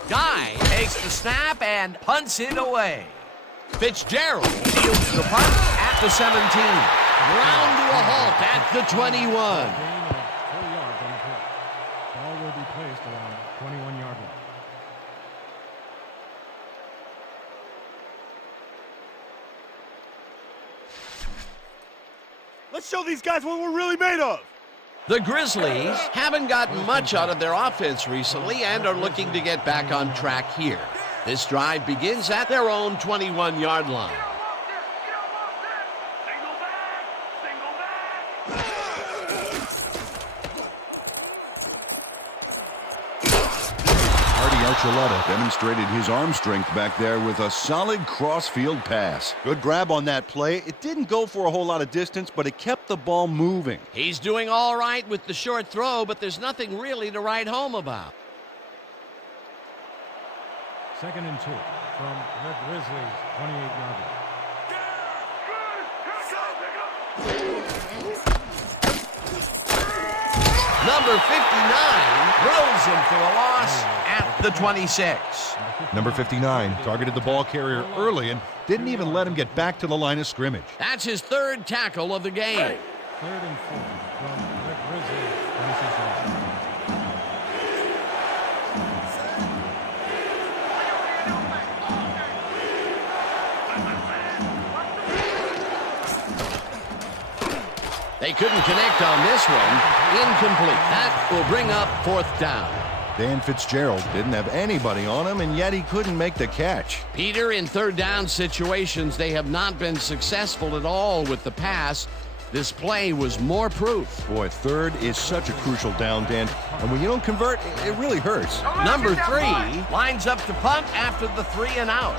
Guy takes the snap and punts it away. Fitzgerald fields the punt at the 17. Ground to a halt at the 21. Gain of 4 yards on the play. Ball will be placed around 21-yard line. Let's show these guys what we're really made of. The Grizzlies haven't gotten much out of their offense recently and are looking to get back on track here. This drive begins at their own 21-yard line. Archuleta demonstrated his arm strength back there with a solid cross-field pass. Good grab on that play. It didn't go for a whole lot of distance, but it kept the ball moving. He's doing all right with the short throw, but there's nothing really to write home about. 2nd and 2 from the Grizzlies, 28-yard line. Number 59 throws him for a loss at the 26. Number 59 targeted the ball carrier early and didn't even let him get back to the line of scrimmage. That's his 3rd tackle of the game. 3rd and 4 from the Grizzlies, 26 yards. They couldn't connect on this one. Incomplete. That will bring up 4th down. Dan Fitzgerald didn't have anybody on him, and yet he couldn't make the catch. Peter, in 3rd down situations, they have not been successful at all with the pass. This play was more proof. Boy, 3rd is such a crucial down, Dan. And when you don't convert, it really hurts. Number 3 lines up to punt after the 3 and out.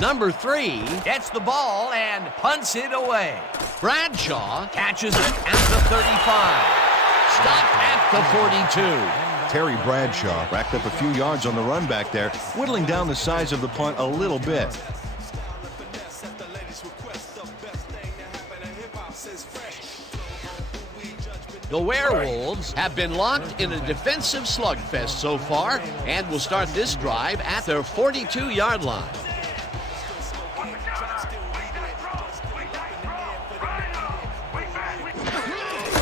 Number 3 gets the ball and punts it away. Bradshaw catches it at the 35. Stopped at the 42. Terry Bradshaw Racked up a few yards on the run back there, whittling down the size of the punt a little bit. The Werewolves have been locked in a defensive slugfest so far and will start this drive at their 42-yard line.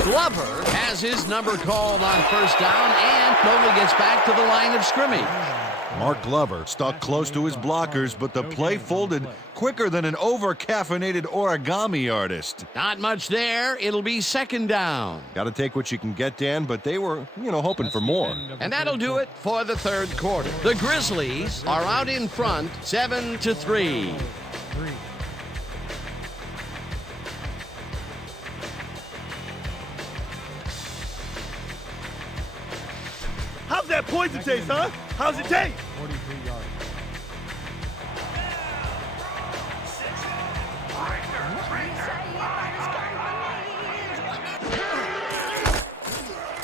Glover has his number called on 1st down and only gets back to the line of scrimmage. Mark Glover stuck close to his blockers, but the play folded quicker than an over-caffeinated origami artist. Not much there. It'll be second down. Got to take what you can get, Dan, but they were, hoping for more. And that'll do it for the third quarter. The Grizzlies are out in front, 7-3. How's that poison taste, huh? How's it taste? 43 yards.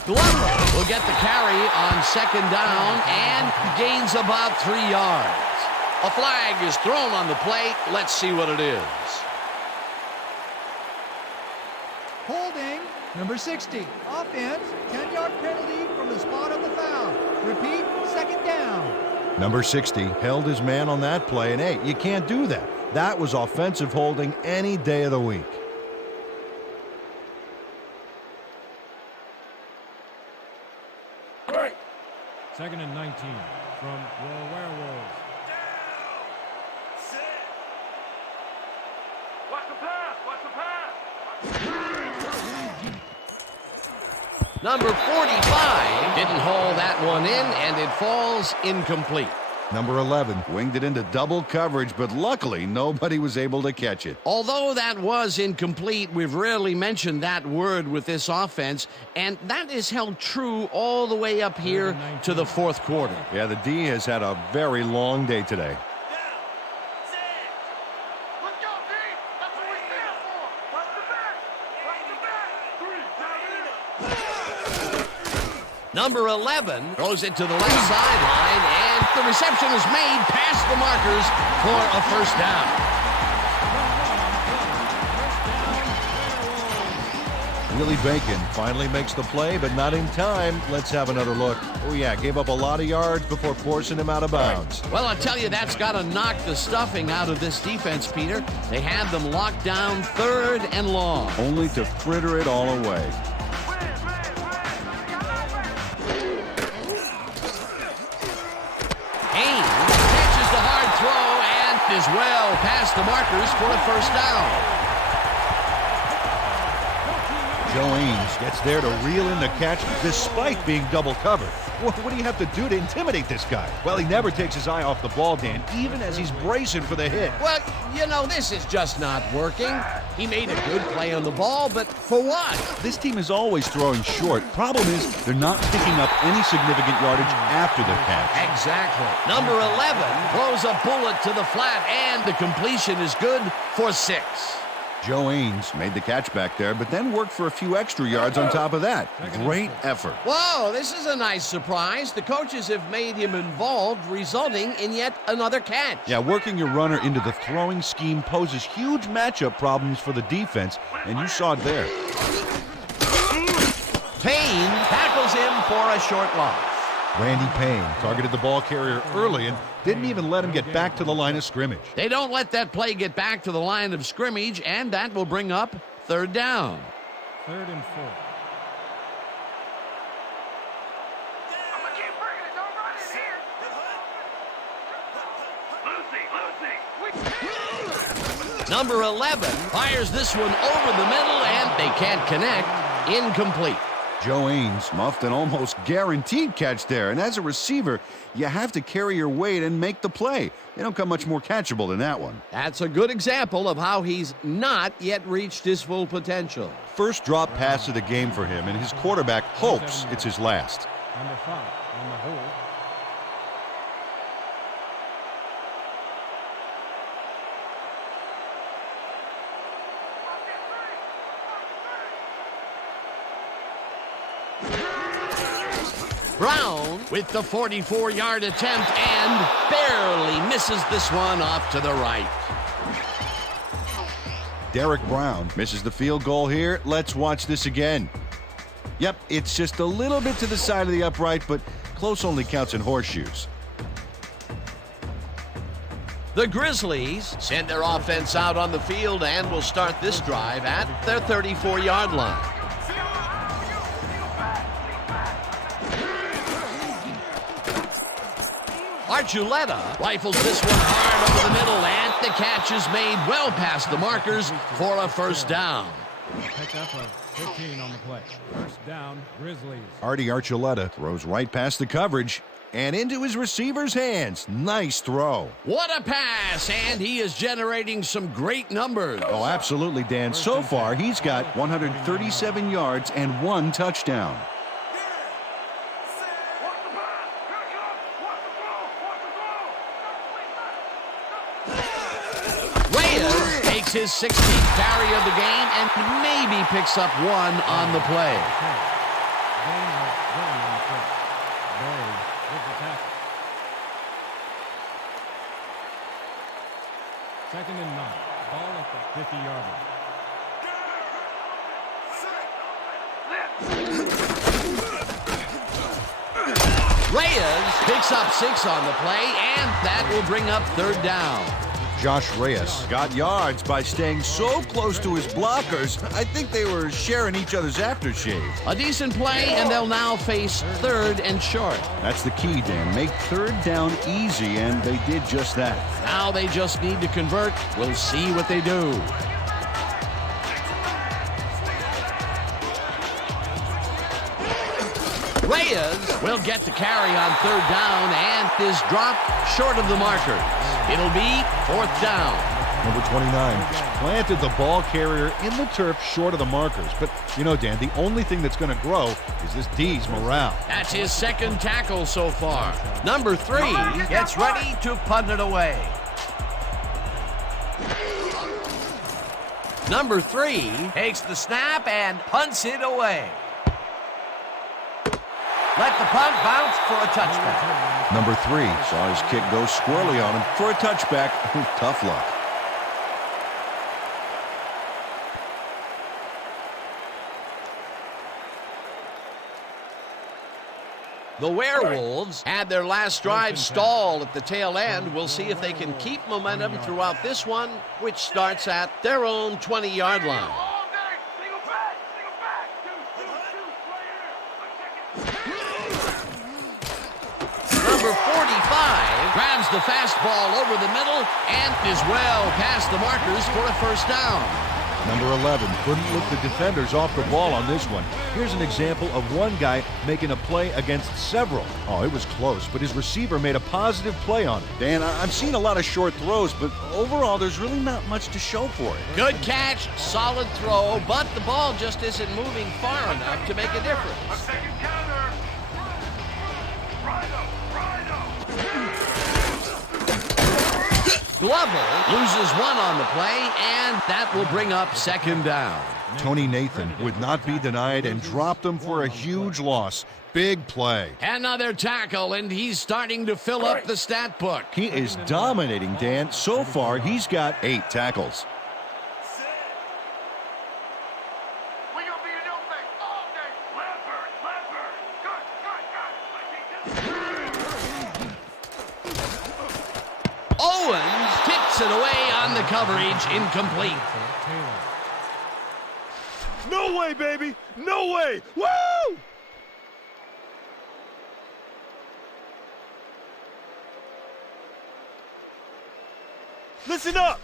Glover will get the carry on second down and gains about 3 yards. A flag is thrown on the plate. Let's see what it is. Holding, number 60. Offense, 10-yard penalty from the spot of the foul. Repeat, second down. Number 60 held his man on that play, and hey, you can't do that. That was offensive holding any day of the week. Second and 19 from your Werewolves. Watch the pass! Watch the pass! Number 45 didn't haul that one in, and it falls incomplete. Number 11 winged it into double coverage, but luckily nobody was able to catch it. Although that was incomplete, we've rarely mentioned that word with this offense, and that is held true all the way up here to the fourth quarter. Yeah, the D has had a very long day today. Let's go, D! That's what we stand for! Watch the back! Watch the back! 3 down. Number 11 throws it to the left sideline, and the reception is made past the markers for a first down. Willie Bacon finally makes the play, but not in time. Let's have another look. Oh yeah, gave up a lot of yards before forcing him out of bounds. Well, I tell you, that's got to knock the stuffing out of this defense, Peter. They had them locked down 3rd and long. Only to fritter it all away. Catches the hard throw and is well past the markers for a first down. Joe Ames gets there to reel in the catch despite being double covered. What do you have to do to intimidate this guy? Well, he never takes his eye off the ball, Dan, even as he's bracing for the hit. Well, this is just not working. He made a good play on the ball, but for what? This team is always throwing short. Problem is, they're not picking up any significant yardage after the catch. Exactly. Number 11 throws a bullet to the flat, and the completion is good for 6. Joe Ames made the catch back there, but then worked for a few extra yards on top of that. Great effort. Whoa, this is a nice surprise. The coaches have made him involved, resulting in yet another catch. Yeah, working your runner into the throwing scheme poses huge matchup problems for the defense, and you saw it there. Payne tackles him for a short loss. Randy Payne targeted the ball carrier early and didn't even let him get back to the line of scrimmage. They don't let that play get back to the line of scrimmage, and that will bring up 3rd down. 3rd and 4. I'm gonna keep bringing it. Don't run in here. Lucy! Number 11 fires this one over the middle, and they can't connect. Incomplete. Joe Ames muffed an almost guaranteed catch there, and as a receiver, you have to carry your weight and make the play. They don't come much more catchable than that one. That's a good example of how he's not yet reached his full potential. First drop pass of the game for him, and his quarterback hopes it's his last. Number 5 on the hold. Brown with the 44-yard attempt and barely misses this one off to the right. Derek Brown misses the field goal here. Let's watch this again. Yep, it's just a little bit to the side of the upright, but close only counts in horseshoes. The Grizzlies send their offense out on the field and will start this drive at their 34-yard line. Archuleta rifles this one hard over the middle, and the catch is made well past the markers for a first down. Pick up a 15 on the play. First down, Grizzlies. Artie Archuleta throws right past the coverage and into his receiver's hands. Nice throw. What a pass, and he is generating some great numbers. Oh, absolutely, Dan. So far, he's got 137 yards and 1 touchdown. Reyes takes his 16th carry of the game and maybe picks up 1 on the play. Second and 9. Ball at the 50-yard line. Reyes picks up 6 on the play, and that will bring up third down. Josh Reyes got yards by staying so close to his blockers. I think they were sharing each other's aftershave. A decent play, and they'll now face third and short. That's the key, Dan. Make third down easy, and they did just that. Now they just need to convert. We'll see what they do. Reyes will get the carry on third down and is dropped short of the markers. It'll be fourth down. Number 29 planted the ball carrier in the turf short of the markers. But, you know, Dan, the only thing that's going to grow is this D's morale. That's his second tackle so far. Number 3 gets ready to punt it away. Number 3 takes the snap and punts it away. Let the punt bounce for a touchback. Number 3 saw his kick go squirrely on him for a touchback. Tough luck. The Werewolves had their last drive stall at the tail end. We'll see if they can keep momentum throughout this one, which starts at their own 20-yard line. Number 45 grabs the fastball over the middle and is well past the markers for a first down. Number 11 couldn't look the defenders off the ball on this one. Here's an example of one guy making a play against several. Oh, it was close, but his receiver made a positive play on it. Dan, I'm seeing a lot of short throws, but overall, there's really not much to show for it. Good catch, solid throw, but the ball just isn't moving far enough to make a difference. Glover loses 1 on the play, and that will bring up second down. Tony Nathan would not be denied and dropped him for a huge loss. Big play. Another tackle, and he's starting to fill up the stat book. He is dominating, Dan. So far, he's got 8 tackles. Owens tips it away on the coverage, incomplete. No way, baby! No way! Woo! Listen up!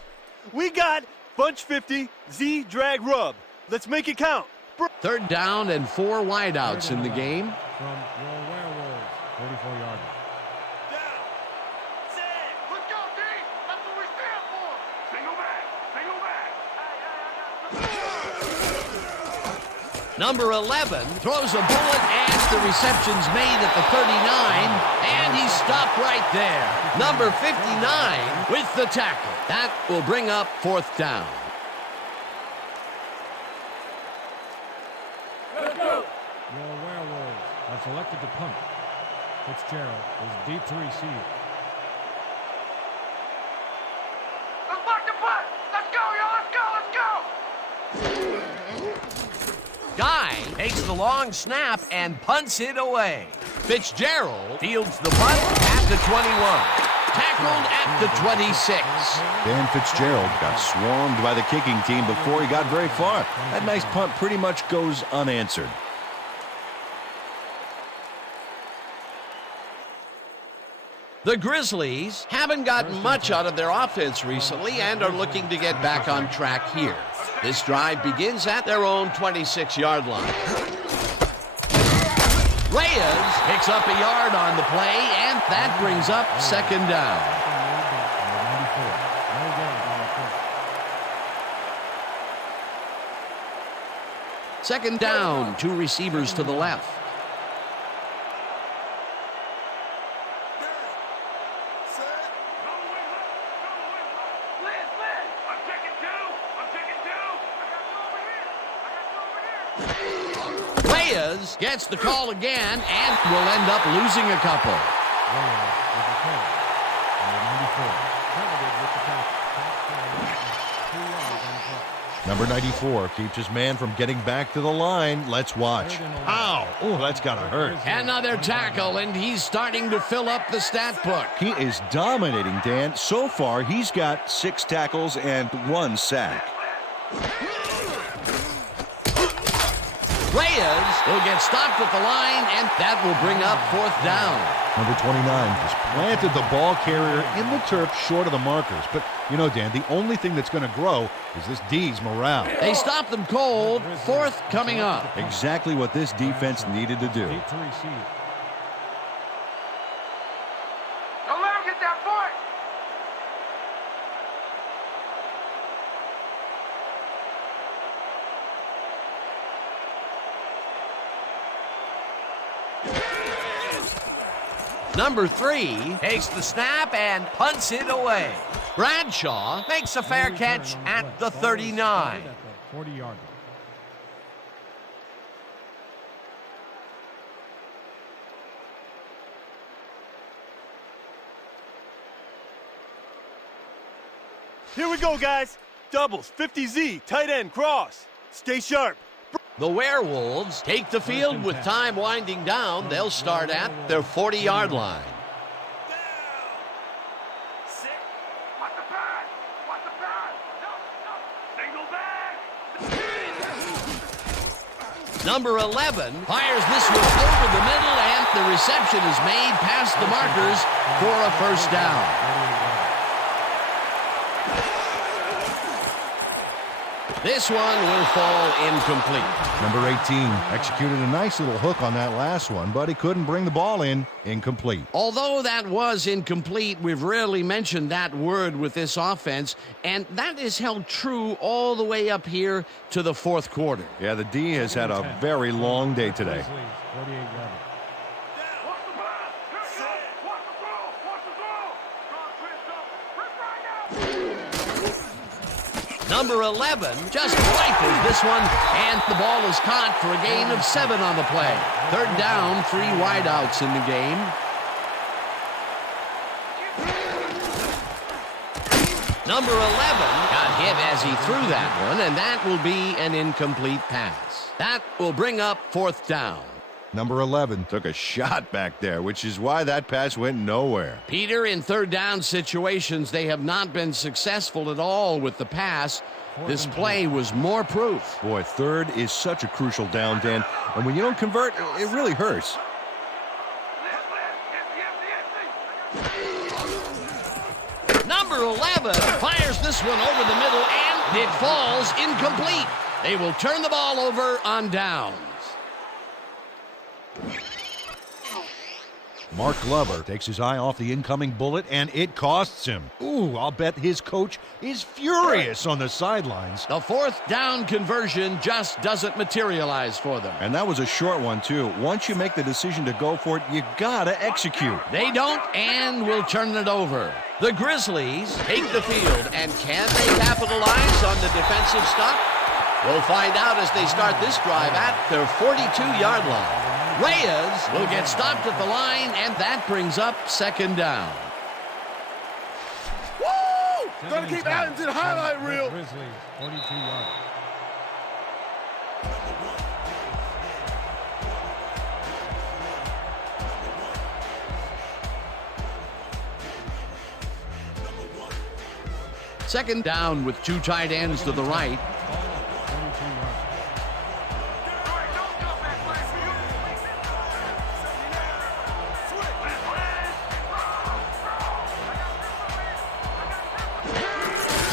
We got Bunch 50 Z Drag Rub. Let's make it count. Third down and 4 wideouts in the game. From your Werewolves, 34-yard line. Number 11 throws a bullet, and the reception's made at the 39, and he's stopped right there. Number 59 with the tackle. That will bring up fourth down. Your Werewolves have selected to punt. Fitzgerald is deep to receive. Let's block the punt! Let's go, y'all! Let's go! Let's go! Guy takes the long snap and punts it away. Fitzgerald fields the punt at the 21. Tackled at the 26. Dan Fitzgerald got swarmed by the kicking team before he got very far. That nice punt pretty much goes unanswered. The Grizzlies haven't gotten much out of their offense recently and are looking to get back on track here. This drive begins at their own 26-yard line. Reyes picks up a yard on the play, and that brings up second down. Second down, two receivers to the left. Reyes gets the call again and will end up losing a couple. Number 94 keeps his man from getting back to the line. Let's watch. Ow! Oh, that's gotta hurt. Another tackle, and he's starting to fill up the stat book. He is dominating, Dan. So far, he's got 6 tackles and 1 sack. Reyes will get stopped at the line, and that will bring up fourth down. Number 29 just planted the ball carrier in the turf short of the markers. But, you know, Dan, the only thing that's going to grow is this D's morale. They stop them cold. Fourth coming up. Exactly what this defense needed to do. Don't let him get that point. Number 3 takes the snap and punts it away. Bradshaw makes a fair catch at the 39. 40-yard. Here we go, guys. Doubles, 50Z, tight end, cross. Stay sharp. The Werewolves take the field with time winding down. They'll start at their 40-yard line. Watch the pass. Watch the pass. No. Single back. Number 11 fires this one over the middle, and the reception is made past the markers for a first down. This one will fall incomplete. Number 18 executed a nice little hook on that last one, but he couldn't bring the ball in. Incomplete. Although that was incomplete, we've rarely mentioned that word with this offense, and that is held true all the way up here to the fourth quarter. Yeah, the D has had a very long day today. 48-yard. Watch the pass. Here it goes. Watch the throw. Watch the throw. Strong twist up. Rip right now. Number 11 just rifles this one, and the ball is caught for a gain of 7 on the play. Third down, 3 wideouts in the game. Number 11 got hit as he threw that one, and that will be an incomplete pass. That will bring up fourth down. Number 11 took a shot back there, which is why that pass went nowhere. Peter, in third down situations, they have not been successful at all with the pass. This play was more proof. Boy, third is such a crucial down, Dan, and when you don't convert, it really hurts. Number 11 fires this one over the middle, and it falls incomplete. They will turn the ball over on downs. Mark Glover takes his eye off the incoming bullet, and it costs him. Ooh, I'll bet his coach is furious on the sidelines. The fourth down conversion just doesn't materialize for them. And that was a short one, too. Once you make the decision to go for it, you gotta execute. They don't, and will turn it over. The Grizzlies take the field, and can they capitalize on the defensive stuff? We'll find out as they start this drive at their 42-yard line. Reyes will get stopped at the line, and that brings up second down. Woo! Gotta keep adding to the highlight reel. Grizzlies, 42-yard. Second down with 2 tight ends to the right.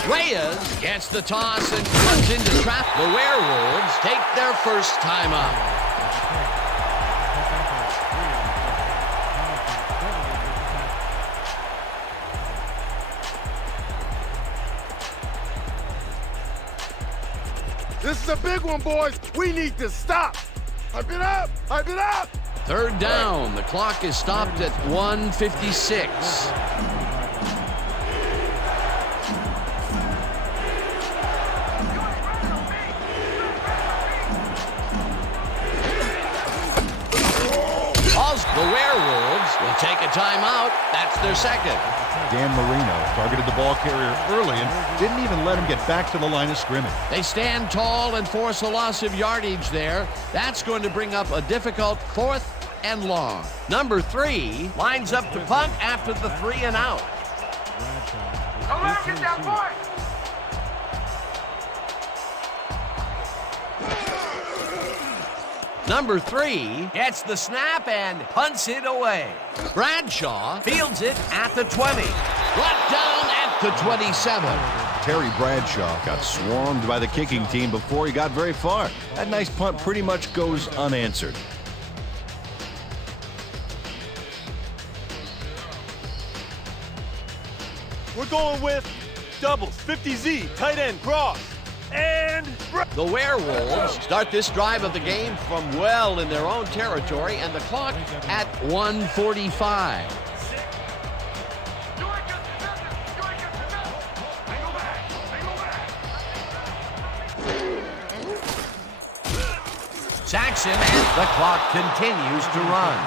Reyes gets the toss and runs into traffic. The Werewolves take their first timeout. This is a big one, boys. We need to stop. Hype it up. Hype it up. Third down. The clock is stopped at 1:56. The Werewolves will take a timeout. That's their second. Dan Marino targeted the ball carrier early and didn't even let him get back to the line of scrimmage. They stand tall and force a loss of yardage there. That's going to bring up a difficult 4th and long. Number 3 lines up to punt after the 3 and out. Don't let him get that point. Number 3 gets the snap and punts it away. Bradshaw fields it at the 20. Brought down at the 27. Terry Bradshaw got swarmed by the kicking team before he got very far. That nice punt pretty much goes unanswered. We're going with doubles, 50Z, tight end, cross, and... The Werewolves start this drive of the game from well in their own territory, and the clock at 1:45. Sacks him, and the clock continues to run.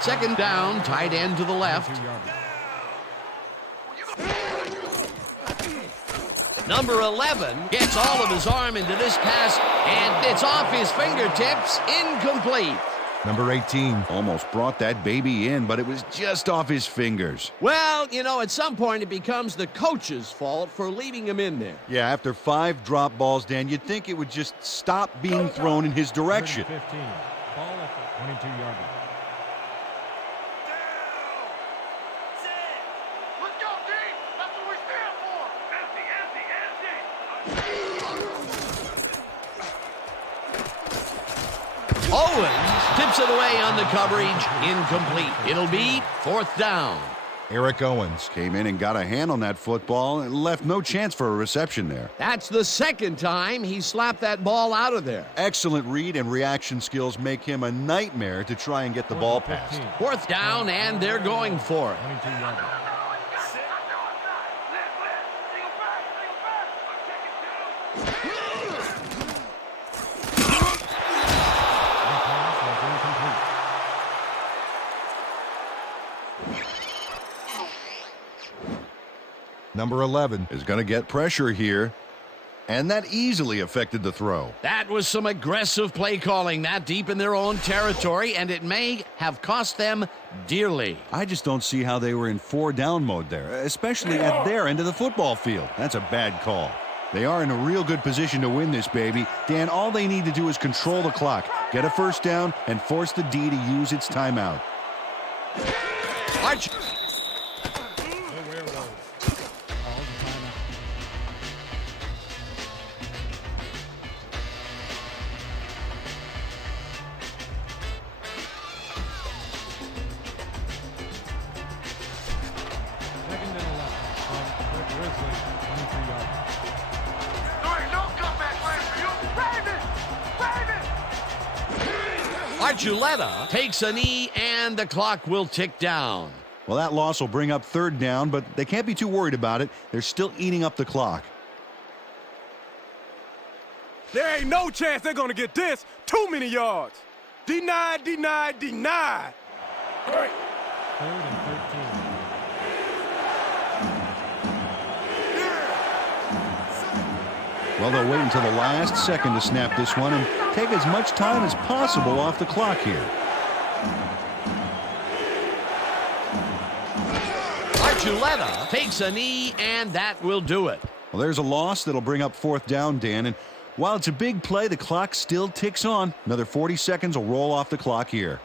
Second down, tight end to the left. Number 11 gets all of his arm into this pass, and it's off his fingertips, incomplete. Number 18 almost brought that baby in, but it was just off his fingers. Well, you know, at some point it becomes the coach's fault for leaving him in there. Yeah, after 5 drop balls, Dan, you'd think it would just stop being thrown in his direction. 15. Ball at the 22-yard line. Owens tips it away on the coverage, incomplete. It'll be 4th down. Eric Owens came in and got a hand on that football and left no chance for a reception there. That's the second time he slapped that ball out of there. Excellent read and reaction skills make him a nightmare to try and get the ball past. 4th down, and they're going for it. 22-yard line. Number 11 is going to get pressure here, and that easily affected the throw. That was some aggressive play calling that deep in their own territory, and it may have cost them dearly. I just don't see how they were in 4-down mode there, especially at their end of the football field. That's a bad call. They are in a real good position to win this, baby. Dan, all they need to do is control the clock, get a first down, and force the D to use its timeout. Arch. Second and 11 from the Grizzlies, 23-yard line. There ain't no comeback plan for you. Archuleta takes a knee, and the clock will tick down. Well, that loss will bring up 3rd down, but they can't be too worried about it. They're still eating up the clock. There ain't no chance they're going to get this. Too many yards. Denied, denied, denied. All right. 3rd and 13. Well, they'll wait until the last second to snap this one and take as much time as possible off the clock here. Archuleta takes a knee, and that will do it. Well, there's a loss that'll bring up 4th down, Dan, and while it's a big play, the clock still ticks on. Another 40 seconds will roll off the clock here.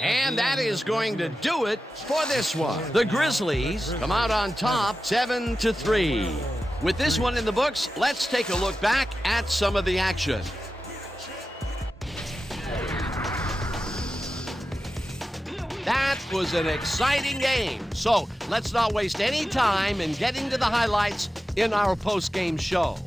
And that is going to do it for this one. The Grizzlies come out on top 7-3. With this one in the books, let's take a look back at some of the action. That was an exciting game. So let's not waste any time in getting to the highlights in our post-game show.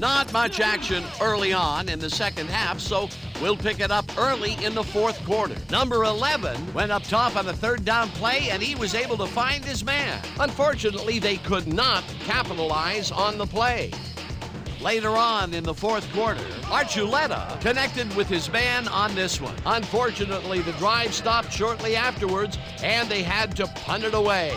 Not much action early on in the second half, so we'll pick it up early in the fourth quarter. Number 11 went up top on a third down play, and he was able to find his man. Unfortunately, they could not capitalize on the play. Later on in the fourth quarter, Archuleta connected with his man on this one. Unfortunately, the drive stopped shortly afterwards, and they had to punt it away.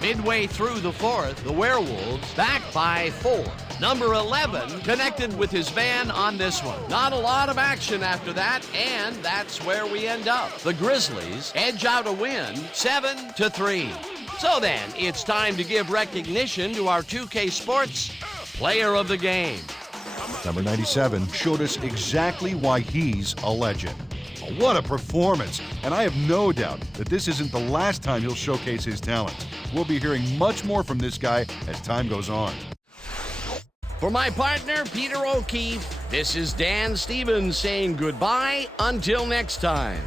Midway through the fourth, the Werewolves back by 4. Number 11 connected with his man on this one. Not a lot of action after that, and that's where we end up. The Grizzlies edge out a win 7-3. So then, it's time to give recognition to our 2K Sports Player of the Game. Number 97 showed us exactly why he's a legend. What a performance! And I have no doubt that this isn't the last time he'll showcase his talents. We'll be hearing much more from this guy as time goes on. For my partner, Peter O'Keefe, this is Dan Stevens saying goodbye until next time.